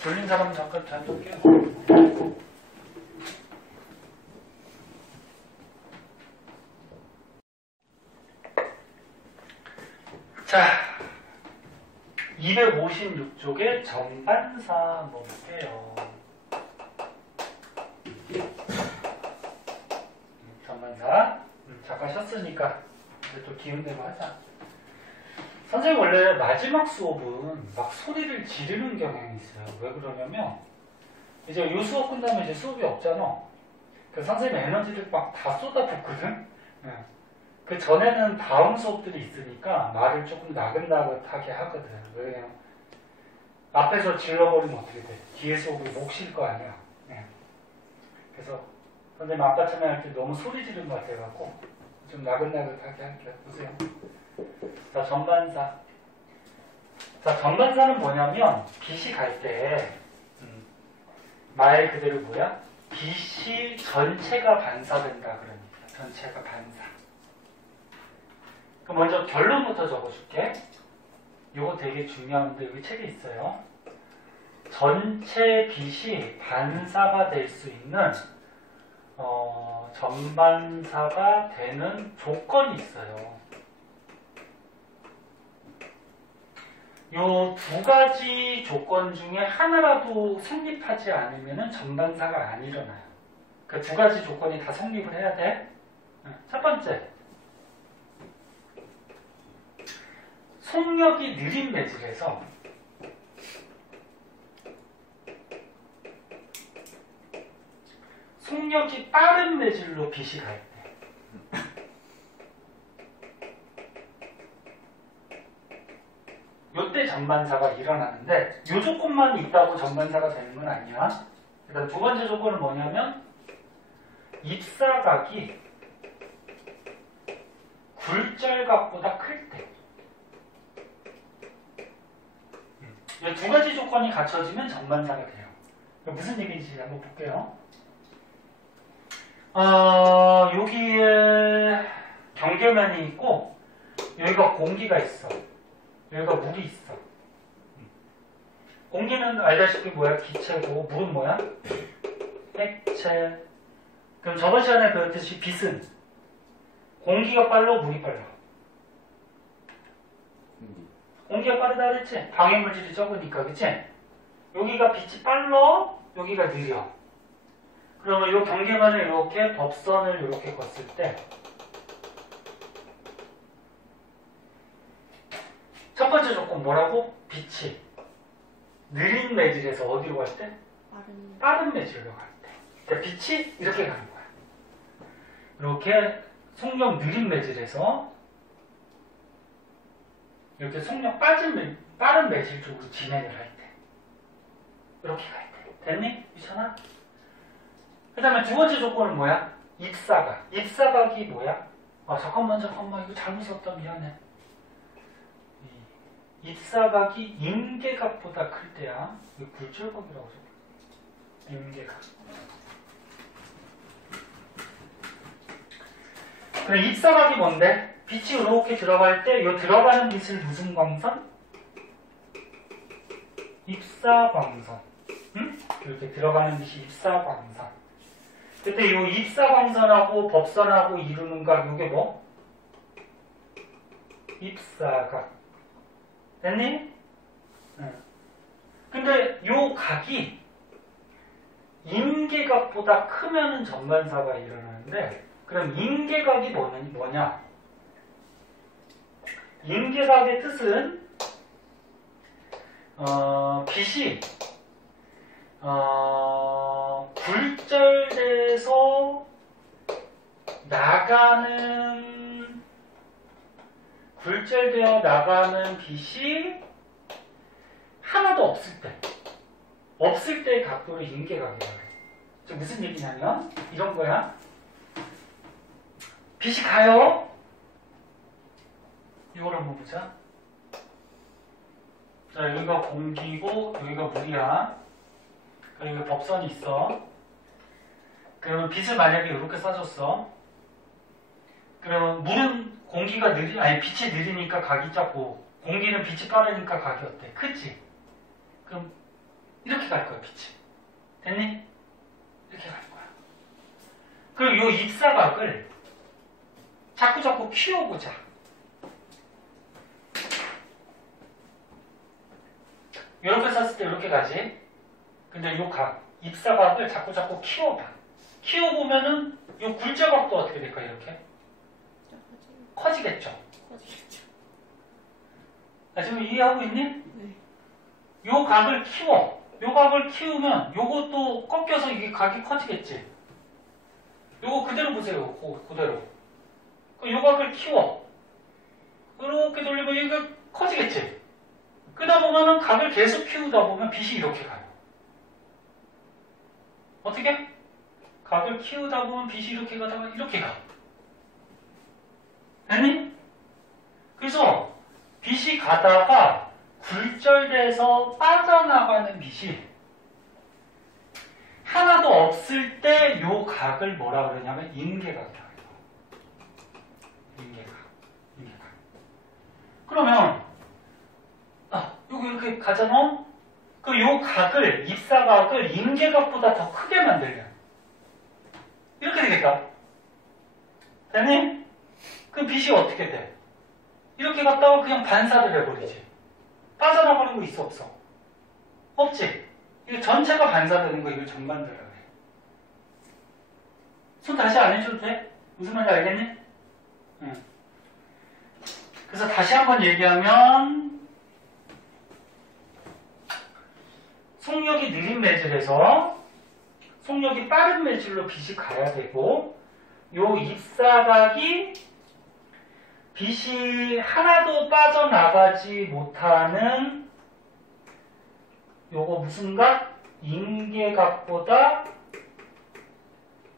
졸린 사람 잠깐 잠들게요. 자, 256쪽에 전반사 한번 볼게요. 전반사. 잠깐 쉬었으니까 이제 또 기운내고 하자. 선생님 원래 마지막 수업은 막 소리를 지르는 경향이 있어요. 왜 그러냐면 이제 요 수업 끝나면 이제 수업이 없잖아. 그 선생님 에너지를 막 다 쏟아붓거든. 그 전에는 다음 수업들이 있으니까 말을 조금 나긋나긋하게 하거든. 왜냐면 앞에서 질러버리면 어떻게 돼? 뒤에 수업을 못 쉴 거 아니야. 그래서 선생님 아까 처음에 할 때 너무 소리 지른 것 같아갖고 좀 나긋나긋하게 할게요. 보세요. 자, 전반사. 자, 전반사는 뭐냐면 빛이 갈 때 말 그대로 뭐야? 빛이 전체가 반사된다 그러니까 전체가 반사. 그럼 먼저 결론부터 적어줄게. 이거 되게 중요한데 여기 책에 있어요. 전체 빛이 반사가 될 수 있는 전반사가 되는 조건이 있어요. 요 두 가지 조건 중에 하나라도 성립하지 않으면 전반사가 안 일어나요. 그 두 가지 조건이 다 성립을 해야 돼. 첫 번째, 속력이 느린 매질에서 속력이 빠른 매질로 빛이 갈 때 요때 전반사가 일어나는데 요 조건만 있다고 전반사가 되는 건 아니야. 그다음 두 번째 조건은 뭐냐면 입사각이 굴절각보다 클 때. 이 두 가지 조건이 갖춰지면 전반사가 돼요. 무슨 얘기인지 한번 볼게요. 여기에 경계면이 있고 여기가 공기가 있어. 여기가 물이 있어. 공기는 알다시피 뭐야? 기체고 물은 뭐야? 액체. 그럼 저번 시간에 배웠듯이 빛은 공기가 빨라 물이 빨라? 공기가 빠르다 그랬지? 방해물질이 적으니까 그치? 여기가 빛이 빨라? 여기가 느려. 그러면 이 경계면을 이렇게 법선을 이렇게 걷을 때 첫 번째 조건 뭐라고? 빛이 느린 매질에서 어디로 갈 때? 빠른 매질로 갈 때. 그러니까 빛이 이렇게 가는 거야. 이렇게 속력 느린 매질에서 이렇게 속력 빠른 매질 쪽으로 진행을 할 때. 이렇게 갈 때. 됐니? 미천아? 그 다음에 두 번째 조건은 뭐야? 입사각. 입사각이 뭐야? 잠깐만 이거 잘못 썼다 미안해. 입사각이 임계각보다 클 때야. 이거 굴절각이라고 적혀. 임계각. 그럼 입사각이 뭔데? 빛이 이렇게 들어갈 때 이 들어가는 빛을 무슨 광선? 입사광선. 응? 이렇게 들어가는 빛이 입사광선. 그때 이 입사광선하고 법선하고 이루는 각 이게 뭐? 입사각. 됐니? 응. 근데 요 각이 임계각보다 크면은 전반사가 일어나는데 그럼 임계각이 뭐냐? 임계각의 뜻은 빛이 굴절돼서 나가는 굴절되어 나가는 빛이 하나도 없을 때 각도를 인계각이라고 해. 저 무슨 얘기냐면 이런 거야. 빛이 가요. 이걸 한번 보자. 자, 여기가 공기고 여기가 물이야. 여기 법선이 있어. 그러면 빛을 만약에 이렇게 쏴줬어. 그러면 물은 공기가 빛이 느리니까 각이 작고 공기는 빛이 빠르니까 각이 어때? 크지? 그럼 이렇게 갈 거야, 빛이. 됐니? 이렇게 갈 거야. 그럼 요 입사각을 자꾸 키워보자. 이렇게 쐈을 때 이렇게 가지. 근데 요 입사각을 자꾸 키워봐. 키워보면은 요 굴절각도 어떻게 될까, 이렇게? 커지겠죠? 커지겠죠. 나 지금 이해하고 있니? 네. 요 각을 키워. 요 각을 키우면 요것도 꺾여서 이게 각이 커지겠지? 요거 그대로 보세요. 그대로. 요 각을 키워. 이렇게 돌리면 이거 커지겠지? 그러다 보면은 각을 계속 키우다 보면 빛이 이렇게 가요. 어떻게? 각을 키우다 보면 빛이 이렇게 가다가 이렇게 가. 됐니? 그래서 빛이 가다가 굴절돼서 빠져나가는 빛이 하나도 없을 때 요 각을 뭐라 그러냐면 인계각이라고 해요. 인계각. 그러면 여기 이렇게 가잖아? 그 요 각을, 입사각을 인계각보다 더 크게 만들면 이렇게 되겠다. 됐니? 그 빛이 어떻게 돼? 이렇게 갔다가 그냥 반사를 해버리지. 빠져나가는 거 있어, 없어? 없지? 이거 전체가 반사되는 거, 이걸 전반대라고 해. 손 다시 안 해줘도 돼? 무슨 말인지 알겠니? 응. 그래서 다시 한번 얘기하면 속력이 느린 매질에서 속력이 빠른 매질로 빛이 가야 되고 요 입사각이 빛이 하나도 빠져나가지 못하는 요거 무슨 각? 인계각보다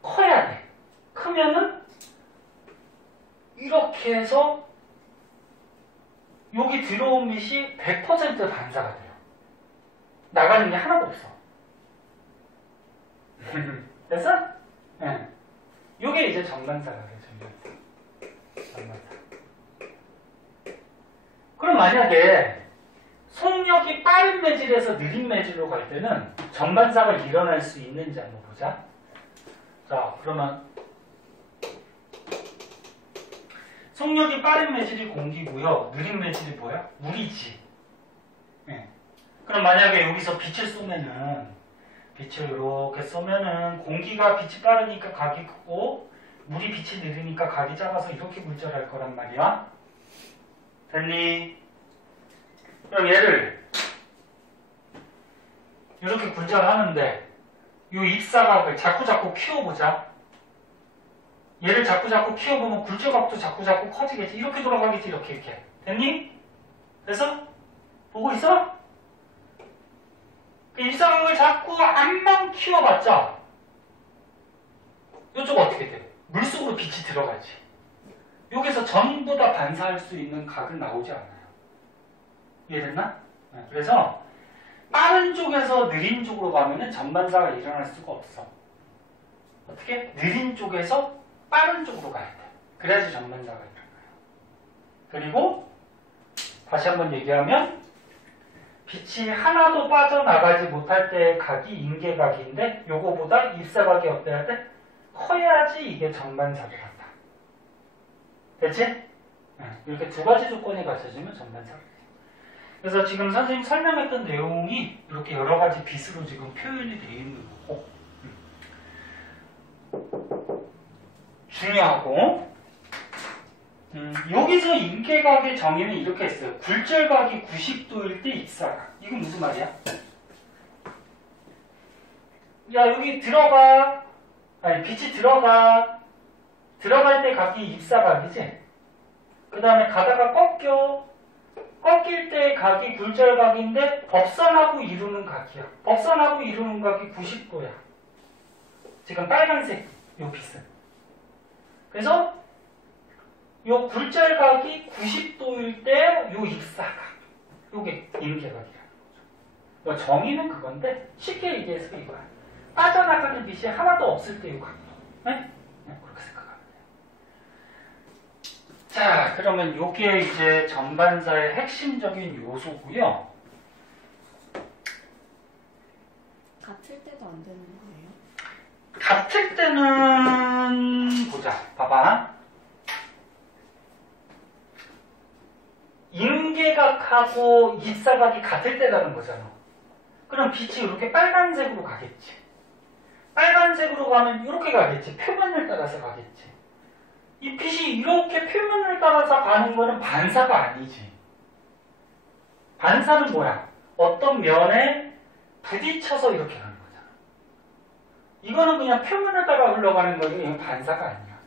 커야 돼. 크면은 이렇게 해서 여기 들어온 빛이 100% 반사가 돼요. 나가는 게 하나도 없어. 됐어? 네. 요게 이제 정반사가 돼요. 정반사. 그럼 만약에 속력이 빠른 매질에서 느린 매질로 갈 때는 정반사가 일어날 수 있는지 한번 보자. 자, 그러면 속력이 빠른 매질이 공기고요. 느린 매질이 뭐야? 물이지. 네. 그럼 만약에 여기서 빛을 쏘면은 이렇게 쏘면은 공기가 빛이 빠르니까 각이 크고 물이 빛이 느리니까 각이 작아서 이렇게 굴절할 거란 말이야. 됐니? 그럼 얘를 이렇게 굴절하는데 이 입사각을 자꾸 키워보자. 얘를 자꾸 키워보면 굴절각도 자꾸 커지겠지. 이렇게 돌아가겠지. 이렇게. 됐니? 그래서 보고 있어? 그 입사각을 자꾸 안만 키워봤자 이쪽 어떻게 돼? 물속으로 빛이 들어가지. 여기서 전부 다 반사할 수 있는 각은 나오지 않아요. 이해됐나? 네, 그래서 빠른 쪽에서 느린 쪽으로 가면은 전반사가 일어날 수가 없어. 어떻게? 느린 쪽에서 빠른 쪽으로 가야 돼. 그래야지 전반사가 일어나요. 그리고 다시 한번 얘기하면 빛이 하나도 빠져나가지 못할 때의 각이 인계각인데 요거보다 입사각이 어때야 돼? 커야지 이게 전반사를 한다. 됐지? 네, 이렇게 두 가지 조건이 갖춰지면 전반사가 돼. 그래서 지금 선생님 설명했던 내용이 이렇게 여러 가지 빛으로 지금 표현이 되어 있는 거고 중요하고 여기서 인계각의 정의는 이렇게 했어요. 굴절각이 90도일 때 입사각. 이건 무슨 말이야? 야 여기 들어가. 아니 빛이 들어갈 때 각이 입사각이지? 그 다음에 가다가 꺾일 때 각이 굴절각인데 법선하고 이루는 각이야. 법선하고 이루는 각이 90도야. 지금 빨간색 요 빛은. 그래서 요 굴절각이 90도일 때 요 입사각. 요게 임계각이라는 거죠. 뭐 정의는 그건데 쉽게 얘기해서 이거야. 빠져나가는 빛이 하나도 없을 때 요 각도. 네? 그렇게 생각하면 돼요. 자, 그러면 요게 이제 전반사의 핵심적인 요소고요. 같을 때도 안 되는 거예요? 같을 때는 보자. 봐봐. 임계각하고 입사각이 같을 때라는 거잖아. 그럼 빛이 이렇게 빨간색으로 가겠지. 빨간색으로 가면 이렇게 가겠지. 표면을 따라서 가겠지. 이 빛이 이렇게 표면을 따라서 가는 거는 반사가 아니지. 반사는 뭐야? 어떤 면에 부딪혀서 이렇게 가는 거잖아. 이거는 그냥 표면을 따라 흘러가는 거지 이건 반사가 아니야.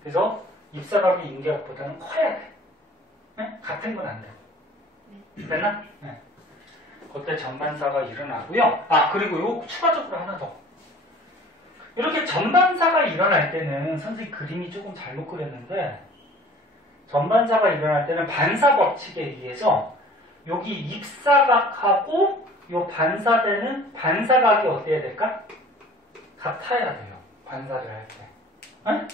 그래서 입사각이 임계각보다는 커야 돼. 네? 같은 건 안 돼. 됐나? 네. 그때 전반사가 일어나고요. 아, 그리고 요 추가적으로 하나 더. 이렇게 전반사가 일어날 때는 선생님 그림이 조금 잘못 그렸는데 전반사가 일어날 때는 반사 법칙에 의해서 여기 입사각하고 요 반사되는 반사각이 어때야 될까? 같아야 돼요. 반사를 할 때. 응?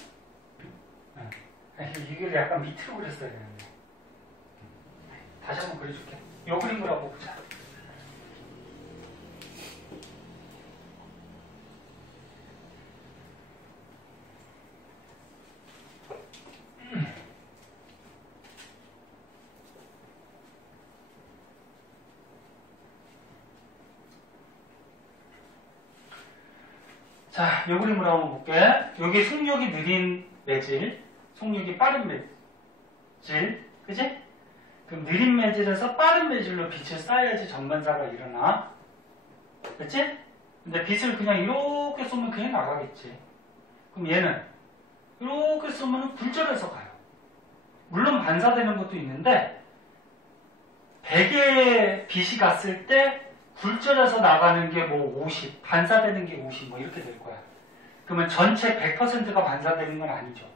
이걸 약간 밑으로 그렸어야 되는데. 다시 한번 그려줄게. 요 그림을 한번 보자. 자, 요 그림을 한번 볼게. 여기 속력이 느린 매질, 속력이 빠른 매질, 그지? 그럼 느린 매질에서 빠른 매질로 빛을 쏴야지 전반사가 일어나. 그치? 근데 빛을 그냥 이렇게 쏘면 그냥 나가겠지. 그럼 얘는 이렇게 쏘면 굴절해서 가요. 물론 반사되는 것도 있는데 베개에 빛이 갔을 때 굴절해서 나가는 게 뭐 50, 반사되는 게 50, 뭐 이렇게 될 거야. 그러면 전체 100%가 반사되는 건 아니죠.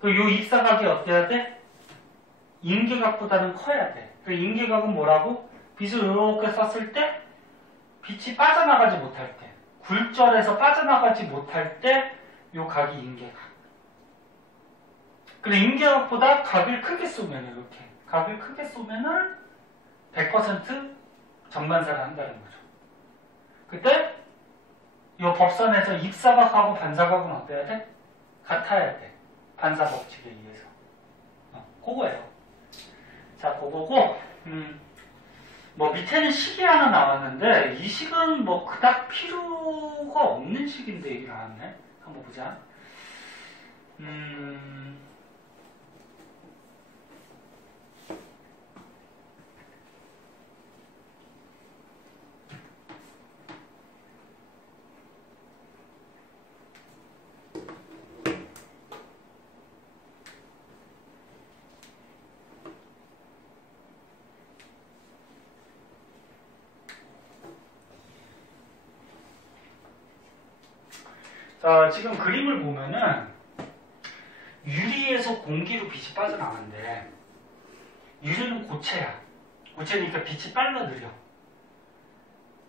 그리고 이 입사각이 어때야 돼? 임계각보다는 커야 돼. 그 임계각은 뭐라고? 빛을 이렇게 쐈을 때 빛이 빠져나가지 못할 때, 굴절해서 빠져나가지 못할 때 이 각이 임계각. 그래, 임계각보다 각을 크게 쏘면 이렇게 각을 크게 쏘면은 100% 정반사를 한다는 거죠. 그때 이 법선에서 입사각하고 반사각은 어때야 돼? 같아야 돼. 반사 법칙에 의해서. 그거예요. 자, 그거고, 뭐 밑에는 식이 하나 나왔는데 이 식은 뭐 그닥 필요가 없는 식인데 이게 나왔네. 한번 보자. 자, 지금 그림을 보면은 유리에서 공기로 빛이 빠져나가는데 유리는 고체야. 고체니까 빛이 빨라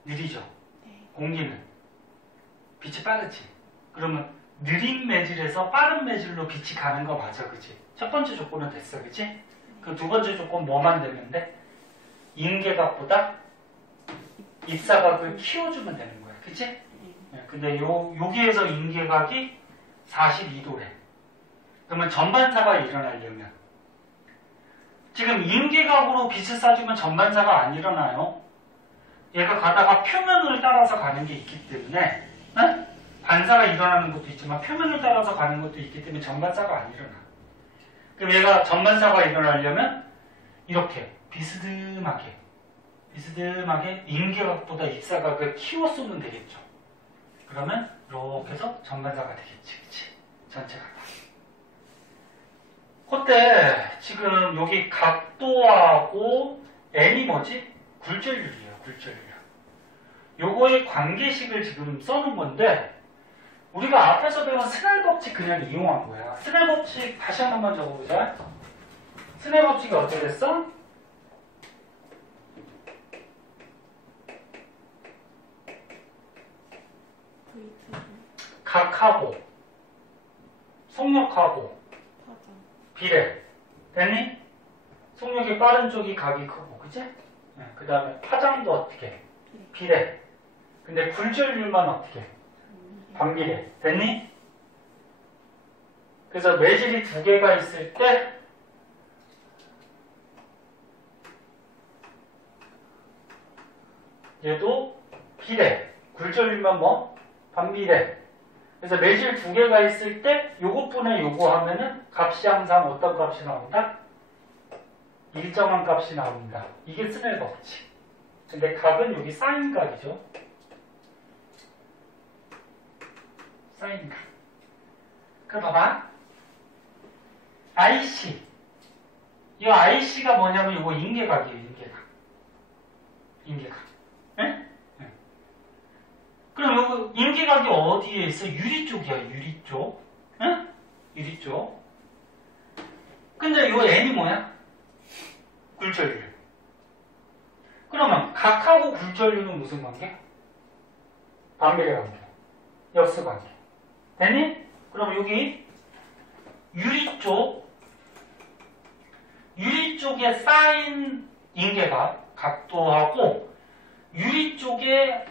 느리죠. 공기는 빛이 빠르지. 그러면 느린 매질에서 빠른 매질로 빛이 가는 거 맞아, 그치? 첫 번째 조건은 됐어, 그치? 그 두 번째 조건 뭐만 되면 돼? 임계각보다 입사각을 키워주면 되는 거야, 그치? 근데 여기에서 임계각이 42도래. 그러면 전반사가 일어나려면 지금 임계각으로 빛을 쏴주면 전반사가 안 일어나요. 얘가 가다가 표면을 따라서 가는 게 있기 때문에 반사가 일어나는 것도 있지만 표면을 따라서 가는 것도 있기 때문에 전반사가 안 일어나. 그럼 얘가 전반사가 일어나려면 이렇게 비스듬하게 임계각보다 입사각을 키워 쏘면 되겠죠. 그러면 이렇게 해서 전반사가 되겠지, 그치? 전체가 다. 그때 지금 여기 각도하고 n이 뭐지? 굴절률이에요. 굴절률. 요거의 관계식을 지금 써놓은 건데 우리가 앞에서 배운 스넬 법칙 그냥 이용한 거야. 스넬 법칙 다시 한 번만 적어보자. 스넬 법칙이 어떻게 됐어? 각하고 속력하고 파장. 비례 됐니? 속력이 빠른 쪽이 각이 크고 그치? 그 다음에 파장도 어떻게? 비례. 근데 굴절률만 어떻게? 반비례 됐니? 그래서 매질이 두 개가 있을 때 얘도 비례. 굴절률만 뭐? 반비례. 그래서 매질 두 개가 있을 때 요것분의 요거 하면은 값이 항상 어떤 값이 나온다? 일정한 값이 나옵니다. 이게 스넬 법칙. 근데 각은 여기 사인 각이죠. 사인 각. 그럼 봐봐. IC. 이 IC가 뭐냐면 이거 인계각이에요. 인계각. 인계각. 예? 그럼 여기 인계각이 어디에 있어? 유리 쪽이야. 유리 쪽. 응? 유리 쪽. 근데 요 n이 뭐야? 굴절률. 그러면 각하고 굴절률은 무슨 관계? 반비례 관계. 역수 관계. 됐니? 그럼 여기 유리 쪽에 쌓인 인계각 각도하고 유리 쪽에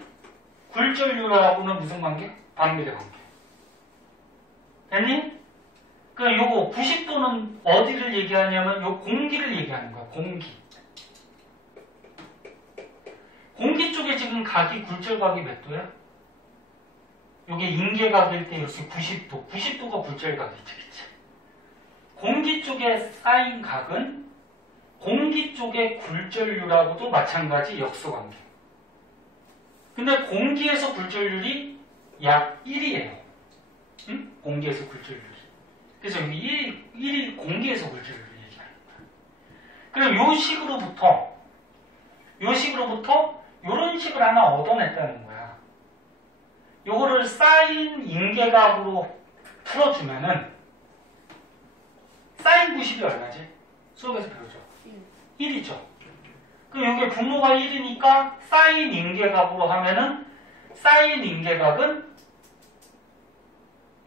굴절률하고는 무슨 관계? 반비례 관계. 됐니? 그럼 요거 90도는 어디를 얘기하냐면 요 공기를 얘기하는 거야. 공기. 공기 쪽에 지금 각이 굴절각이 몇 도야? 요게 인계각일 때 역시 90도. 90도가 굴절각이지. 그치? 공기 쪽에 쌓인 각은 공기 쪽의 굴절률하고도 마찬가지 역수관계. 근데 공기에서 굴절률이 약 1이에요. 응? 공기에서 굴절률이. 그래서 여기 1이 공기에서 굴절률을 얘기합니다. 그럼 요 식으로부터 요런 식을 하나 얻어냈다는 거야. 요거를 사인 인계각으로 풀어주면은 사인 90이 얼마지? 수업에서 배우죠. 1이죠. 그럼 여기 분모가 1이니까 사인 인계각으로 하면은 사인 인계각은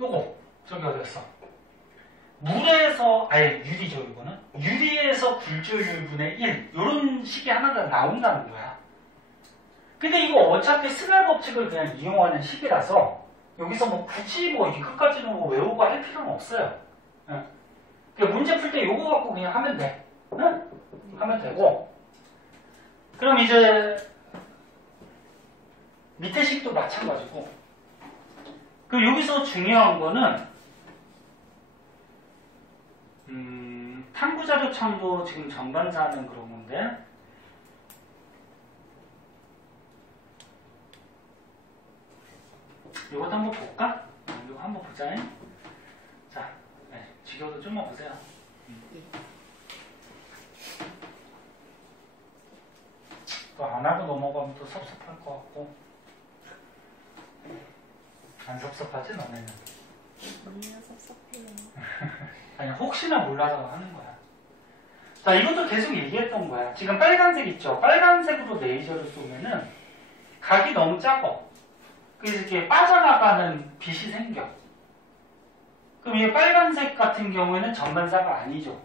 요거 저기 어디였어? 물에서 아예 유리죠. 이거는 유리에서 굴절률분의 1 요런 식이 하나 더 나온다는 거야. 근데 이거 어차피 스넬 법칙을 그냥 이용하는 식이라서 여기서 뭐 굳이 뭐 이것까지는 뭐 외우고 할 필요는 없어요. 응. 문제 풀 때 요거 갖고 그냥 하면 돼. 응? 하면 되고. 그럼 이제 밑에 식도 마찬가지고. 그럼 여기서 중요한 거는 탐구자료 참도 지금 전반사하는 그런 건데 이것도 한번 볼까? 이거 한번 보자. 자, 네, 지겨워도 좀만 보세요. 또 안 하고 넘어가면 또 섭섭할 것 같고. 안 섭섭하지 너네는? 아니요, 섭섭해요. 아니 혹시나 몰라서 하는 거야. 자, 이것도 계속 얘기했던 거야. 지금 빨간색 있죠? 빨간색으로 레이저를 쏘면은 각이 너무 작아. 그래서 이렇게 빠져나가는 빛이 생겨. 그럼 이 빨간색 같은 경우에는 전반사가 아니죠.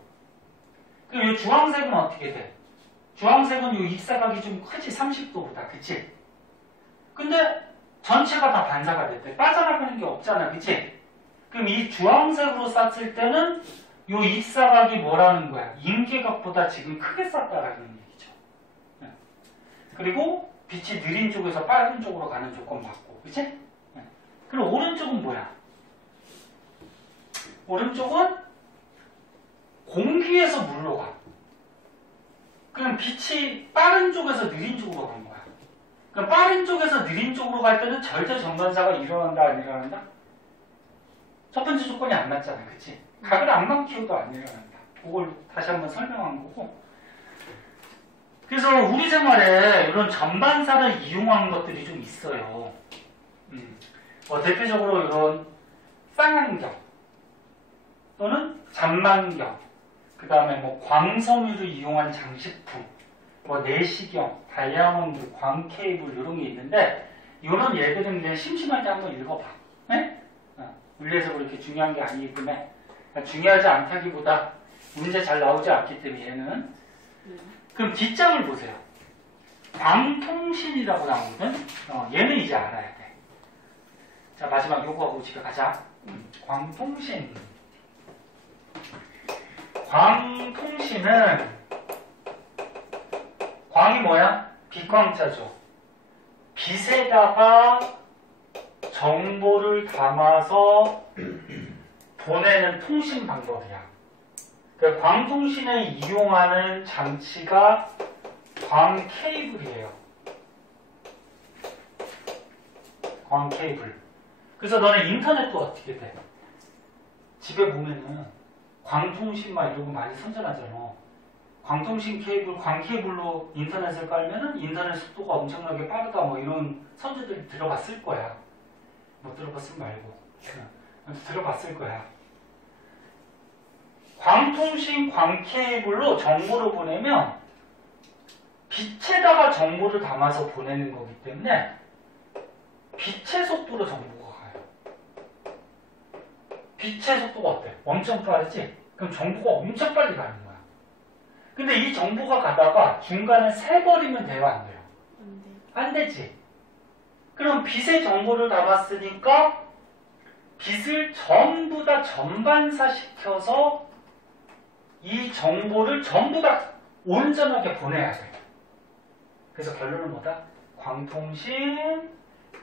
그럼 이 주황색은 어떻게 돼? 주황색은 이 입사각이 좀 크지? 30도보다. 그치? 근데 전체가 다 반사가 됐대. 빠져나가는 게 없잖아. 그치? 그럼 이 주황색으로 쐈을 때는 이 입사각이 뭐라는 거야? 인계각보다 지금 크게 쐈다라는 얘기죠. 그리고 빛이 느린 쪽에서 빠른 쪽으로 가는 조건 받고. 그치? 그럼 오른쪽은 뭐야? 오른쪽은 공기에서 물로 가. 그럼 빛이 빠른 쪽에서 느린 쪽으로 간 거야. 그럼 빠른 쪽에서 느린 쪽으로 갈 때는 절대 전반사가 일어난다, 안 일어난다? 첫 번째 조건이 안 맞잖아. 그치? 각을 안만 키워도 안 일어난다. 그걸 다시 한번 설명한 거고. 그래서 우리 생활에 이런 전반사를 이용하는 것들이 좀 있어요. 대표적으로 이런 쌍안경 또는 잔망경, 그 다음에 뭐 광섬유를 이용한 장식품, 뭐 내시경, 다이아몬드, 광케이블 이런 게 있는데 이런 예들은 그냥 심심할 때 한번 읽어봐. 네? 물리에서 그렇게 중요한 게 아니기 때문에 중요하지 않다기보다 문제 잘 나오지 않기 때문에 얘는. 그럼 뒷장을 보세요. 광통신이라고 나오거든. 얘는 이제 알아야 돼. 자, 마지막 요거하고 집에 가자. 광통신. 광통신은 광이 뭐야? 빛광자죠. 빛에다가 정보를 담아서 보내는 통신 방법이야. 그 광통신을 이용하는 장치가 광케이블이에요. 광케이블. 그래서 너는 인터넷도 어떻게 돼? 집에 보면은 광통신 막 이런 거 많이 선전하잖아. 광통신 케이블, 광케이블로 인터넷을 깔면은 인터넷 속도가 엄청나게 빠르다 뭐 이런 선전들이 들어봤을 거야. 못 들어봤으면 말고. 들어봤을 거야. 광통신 광케이블로 정보를 보내면 빛에다가 정보를 담아서 보내는 거기 때문에 빛의 속도로 정보가 가요. 빛의 속도가 어때? 엄청 빠르지? 그럼 정보가 엄청 빨리 가는 거야. 근데 이 정보가 가다가 중간에 새버리면 돼요, 안 돼요? 안 되지. 그럼 빛의 정보를 담았으니까 빛을 전부 다 전반사시켜서 이 정보를 전부 다 온전하게 보내야 돼. 그래서 결론은 뭐다? 광통신,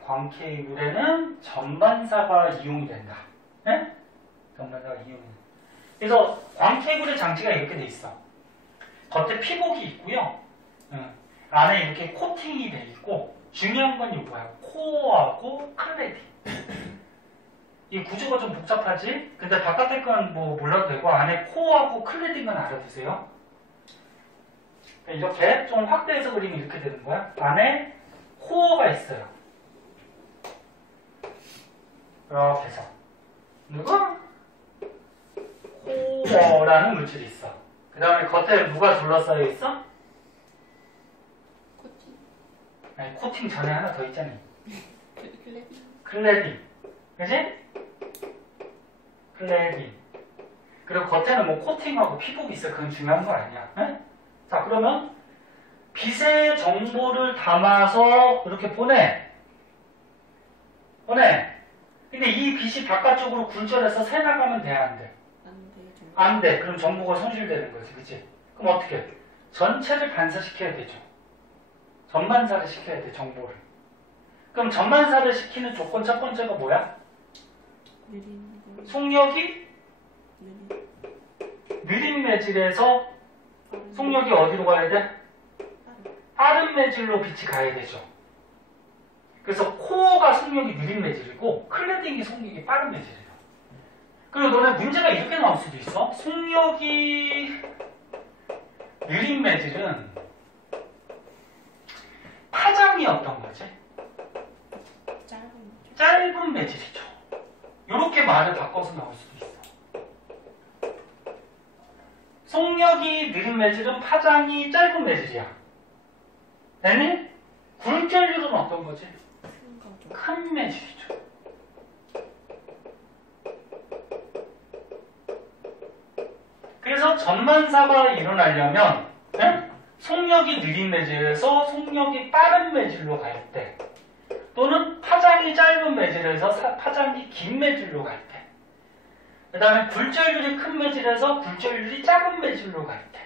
광케이블에는 전반사가 이용이 된다. 네? 전반사가 이용이 된다. 그래서 광케이블의 장치가 이렇게 돼 있어. 겉에 피복이 있고요. 안에 이렇게 코팅이 돼 있고, 중요한 건 이거야. 코어하고 클레디. 이 구조가 좀 복잡하지? 근데 바깥에 건 뭐 몰라도 되고 안에 코어하고 클레딩은 알아두세요. 이렇게 좀 확대해서 그리면 이렇게 되는 거야. 안에 코어가 있어요. 이렇게 해서 그리고 코어라는 물질이 있어. 그 다음에 겉에 누가 둘러싸여 있어? 코팅. 아니, 코팅 전에 하나 더 있잖아. 클레디. 클레딩. 그지? 클레딩. 그리고 겉에는 뭐 코팅하고 피복이 있어. 그건 중요한 거 아니야. 에? 자, 그러면 빛의 정보를 담아서 이렇게 보내. 근데 이 빛이 바깥쪽으로 굴절해서 새 나가면 돼, 안 돼? 안 돼. 그럼 정보가 손실되는 거지, 그치? 그럼 어떻게 해? 전체를 반사시켜야 되죠. 전반사를 시켜야 돼, 정보를. 그럼 전반사를 시키는 조건 첫 번째가 뭐야? 속력이 느린 매질에서 속력이 어디로 가야 돼? 빠른 매질로 빛이 가야 되죠. 그래서 코어가 속력이 느린 매질이고 클레딩이 속력이 빠른 매질이에요. 그리고 너네 문제가 이렇게 나올 수도 있어. 속력이 느린 매질은 파장이 어떤 거지? 짧은 매질이죠. 이렇게 말을 바꿔서 나올 수도 있어. 속력이 느린 매질은 파장이 짧은 매질이야. 되니? 굴절률은 어떤 거지? 큰 매질이죠. 그래서 전반사가 일어나려면 속력이 느린 매질에서 속력이 빠른 매질로 갈 때, 또는 파장이 짧은 매질에서 파장이 긴 매질로 갈 때, 그 다음에 굴절률이 큰 매질에서 굴절률이 작은 매질로 갈 때.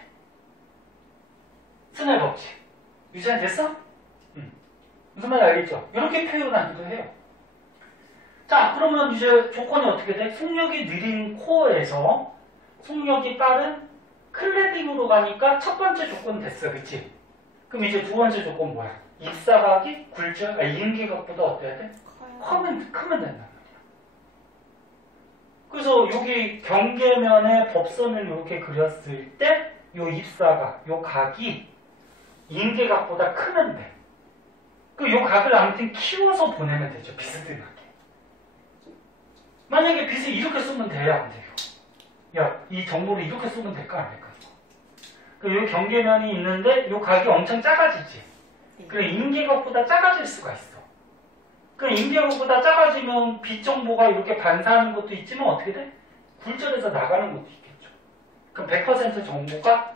스넬 법칙. 유지가 됐어? 무슨 말인지 알겠죠? 이렇게 표현하기도 해요. 자, 그러면 이제 조건이 어떻게 돼? 속력이 느린 코어에서 속력이 빠른 클레딩으로 가니까 첫 번째 조건 됐어, 그치? 그럼 이제 두 번째 조건 뭐야? 입사각이 임기각보다 어때야 돼? 크면 된단 말이야. 그래서 여기 경계면에 법선을 이렇게 그렸을 때 요 입사각, 요 각이 인계각보다 크는데 요 각을 아무튼 키워서 보내면 되죠. 비스듬하게. 만약에 빗을 이렇게 쏘면 돼요? 안 돼요? 야, 이 정보를 이렇게 쏘면 될까? 안 될까? 요 경계면이 있는데 요 각이 엄청 작아지지. 그래 인계각보다 작아질 수가 있어. 그럼 인계각보다 작아지면 빛 정보가 이렇게 반사하는 것도 있지만 어떻게 돼? 굴절해서 나가는 것도 있겠죠. 그럼 100% 정보가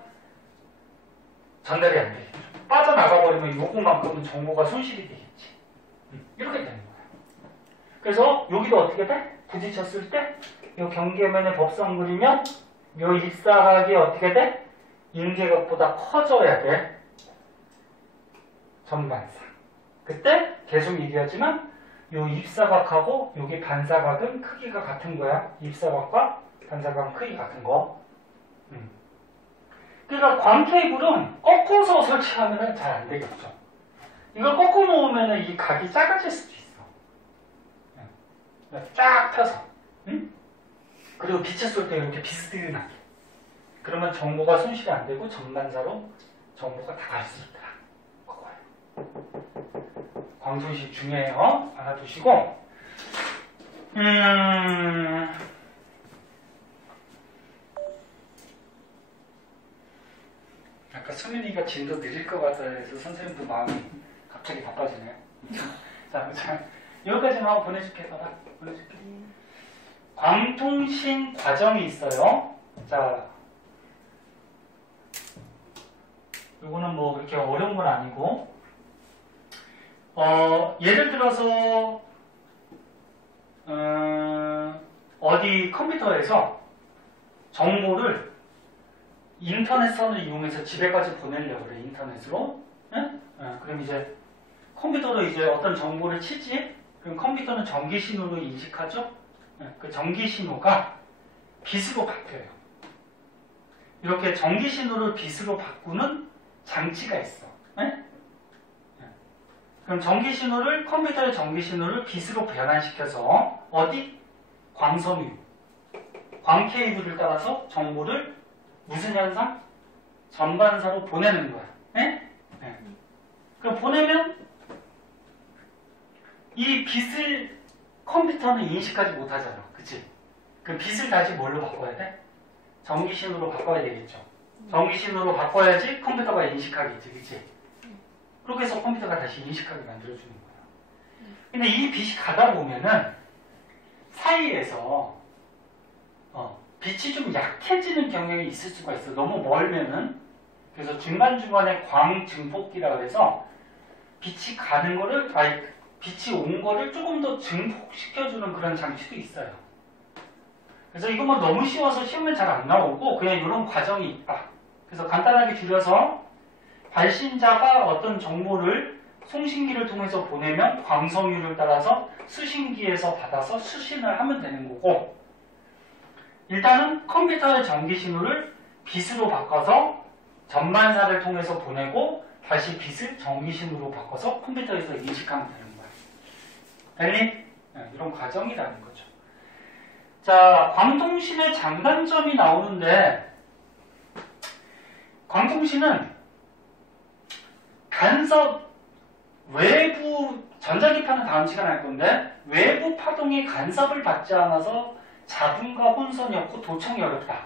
전달이 안 되겠죠. 빠져나가 버리면 요것만큼은 정보가 손실이 되겠지. 이렇게 되는 거야. 그래서 여기도 어떻게 돼? 부딪혔을 때 요 경계면에 법선 그리면 요 입사각이 어떻게 돼? 인계각보다 커져야 돼. 전반사. 그때 계속 얘기하지만 요 입사각하고 여기 반사각은 크기가 같은 거야. 입사각과 반사각은 크기 같은 거. 그러니까 광 케이블은 꺾어서 설치하면 잘 안 되겠죠. 이걸 꺾어 놓으면 이 각이 작아질 수도 있어. 쫙 펴서. 그리고 빛을 쏠 때 이렇게 비스듬하게. 그러면 정보가 손실이 안 되고 전반사로 정보가 다 갈 수 있다. 그거예요. 광손실 중요해요. 알아두시고. 아까 수민이가 진도 느릴 것 같아 해서 선생님도 마음이 갑자기 바빠지네요. 자, 여기까지만 하고 보내줄게. 받아. 보내줄게. 광통신 과정이 있어요. 자, 이거는 뭐 그렇게 어려운 건 아니고, 예를 들어서 어디 컴퓨터에서 정보를 인터넷선을 이용해서 집에까지 보내려고 그래. 인터넷으로. 응? 그럼 이제 컴퓨터로 이제 어떤 정보를 치지. 그럼 컴퓨터는 전기 신호로 인식하죠. 그 전기 신호가 빛으로 바뀌어요. 이렇게 전기 신호를 빛으로 바꾸는 장치가 있어. 그럼 전기 신호를 컴퓨터의 전기 신호를 빛으로 변환시켜서 어디? 광섬유, 광 케이블을 따라서 정보를 무슨 현상? 전반사로 보내는 거야. 그럼 보내면 이 빛을 컴퓨터는 인식하지 못하잖아. 그치? 그 빛을 다시 뭘로 바꿔야 돼? 전기신호로 바꿔야 되겠죠. 전기신호로 바꿔야지 컴퓨터가 인식하겠지. 그치? 그렇게 해서 컴퓨터가 다시 인식하게 만들어주는 거야. 근데 이 빛이 가다 보면은 사이에서 빛이 좀 약해지는 경향이 있을 수가 있어. 너무 멀면은. 그래서 중간중간에 광증폭기라 그래서 빛이 가는 거를, 빛이 온 거를 조금 더 증폭시켜주는 그런 장치도 있어요. 그래서 이거 뭐 너무 쉬워서 시험에 잘 안 나오고 그냥 이런 과정이 있다. 그래서 간단하게 줄여서 발신자가 어떤 정보를 송신기를 통해서 보내면 광섬유를 따라서 수신기에서 받아서 수신을 하면 되는 거고, 일단은 컴퓨터의 전기 신호를 빛으로 바꿔서 전반사를 통해서 보내고 다시 빛을 전기 신호로 바꿔서 컴퓨터에서 인식하면 되는 거야. 됐니? 이런 과정이라는 거죠. 자, 광통신의 장단점이 나오는데, 광통신은 간섭, 외부, 전자기파는 다음 시간에 할 건데, 외부 파동의 간섭을 받지 않아서 잡음과 혼선이 없고 도청이 어렵다.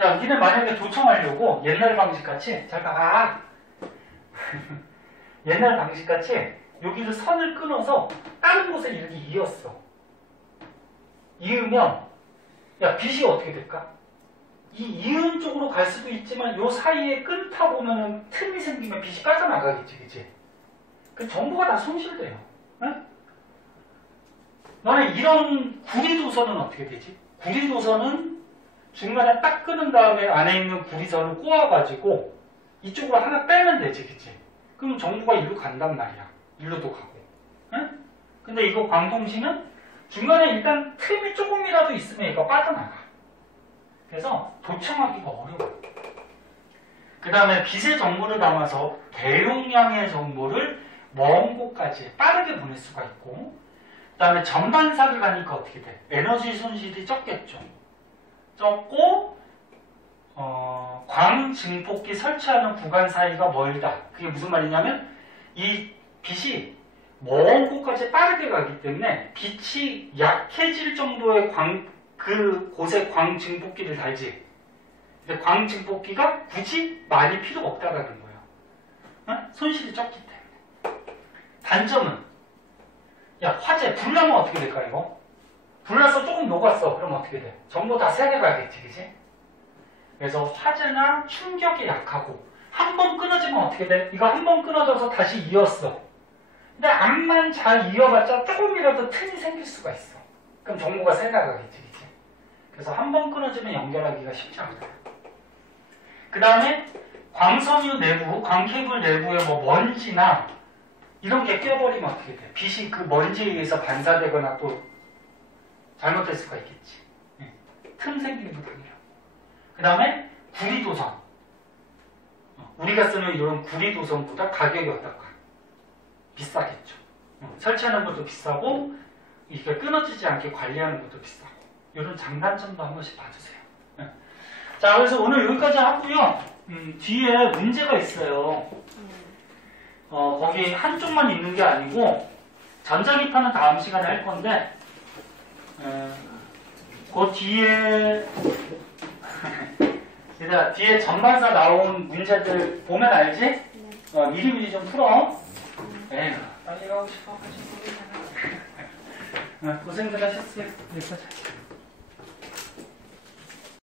야, 니네 만약에 도청하려고 옛날 방식같이, 잘 봐봐. 옛날 방식같이 여기를 선을 끊어서 다른 곳에 이렇게 이었어. 이으면, 야, 빛이 어떻게 될까? 이 이은 쪽으로 갈 수도 있지만 요 사이에 끊다 보면은 틈이 생기면 빛이 빠져나가겠지, 그치? 그 정보가 다 손실돼요. 응? 너네 이런 구리도선은 어떻게 되지? 구리도선은 중간에 딱 끊은 다음에 안에 있는 구리선을 꼬아가지고 이쪽으로 하나 빼면 되지, 그치? 그럼 정보가 일로 간단 말이야. 일로도 가고. 응? 근데 이거 광통신은 중간에 일단 틈이 조금이라도 있으면 이거 빠져나가. 그래서 도청하기가 어려워. 그 다음에 빛의 정보를 담아서 대용량의 정보를 먼 곳까지 빠르게 보낼 수가 있고, 다음에 전반사를 가니까 어떻게 돼? 에너지 손실이 적겠죠. 적고 광증폭기 설치하는 구간 사이가 멀다. 그게 무슨 말이냐면 이 빛이 먼 곳까지 빠르게 가기 때문에 빛이 약해질 정도의 곳에 광증폭기를 달지. 근데 광증폭기가 굳이 많이 필요가 없다라는 거예요. 어? 손실이 적기 때문에. 단점은 야 화재 불나면 어떻게 될까 이거? 불나서 조금 녹았어. 그럼 어떻게 돼? 전부 다 세게 가겠지, 그지? 그래서 화재나 충격에 약하고 한 번 끊어지면 어떻게 돼? 이거 한 번 끊어져서 다시 이었어. 근데 암만 잘 이어봤자 조금이라도 틈이 생길 수가 있어. 그럼 정보가 새 나가겠지, 그치? 그래서 한 번 끊어지면 연결하기가 쉽지 않아요. 그 다음에 광섬유 내부, 광케이블 내부에 뭐 먼지나 이런 게 껴버리면 어떻게 돼? 빛이 그 먼지에 의해서 반사되거나 또 잘못될 수가 있겠지. 틈 생기는 거 당연히. 그 다음에 구리도선. 우리가 쓰는 이런 구리도선보다 가격이 어떨까? 비싸겠죠. 설치하는 것도 비싸고 이게 끊어지지 않게 관리하는 것도 비싸고 이런 장단점도 한 번씩 봐주세요. 자, 그래서 오늘 여기까지 하고요. 뒤에 문제가 있어요. 거기 한쪽만 있는 게 아니고 전자기파는 다음 시간에 할 건데 그 뒤에 얘들아 뒤에 전반사 나온 문제들 보면 알지? 미리미리 좀 풀어. 에휴, 빨리 가고 싶어가지고 고생들 하셨어요. 여기까지.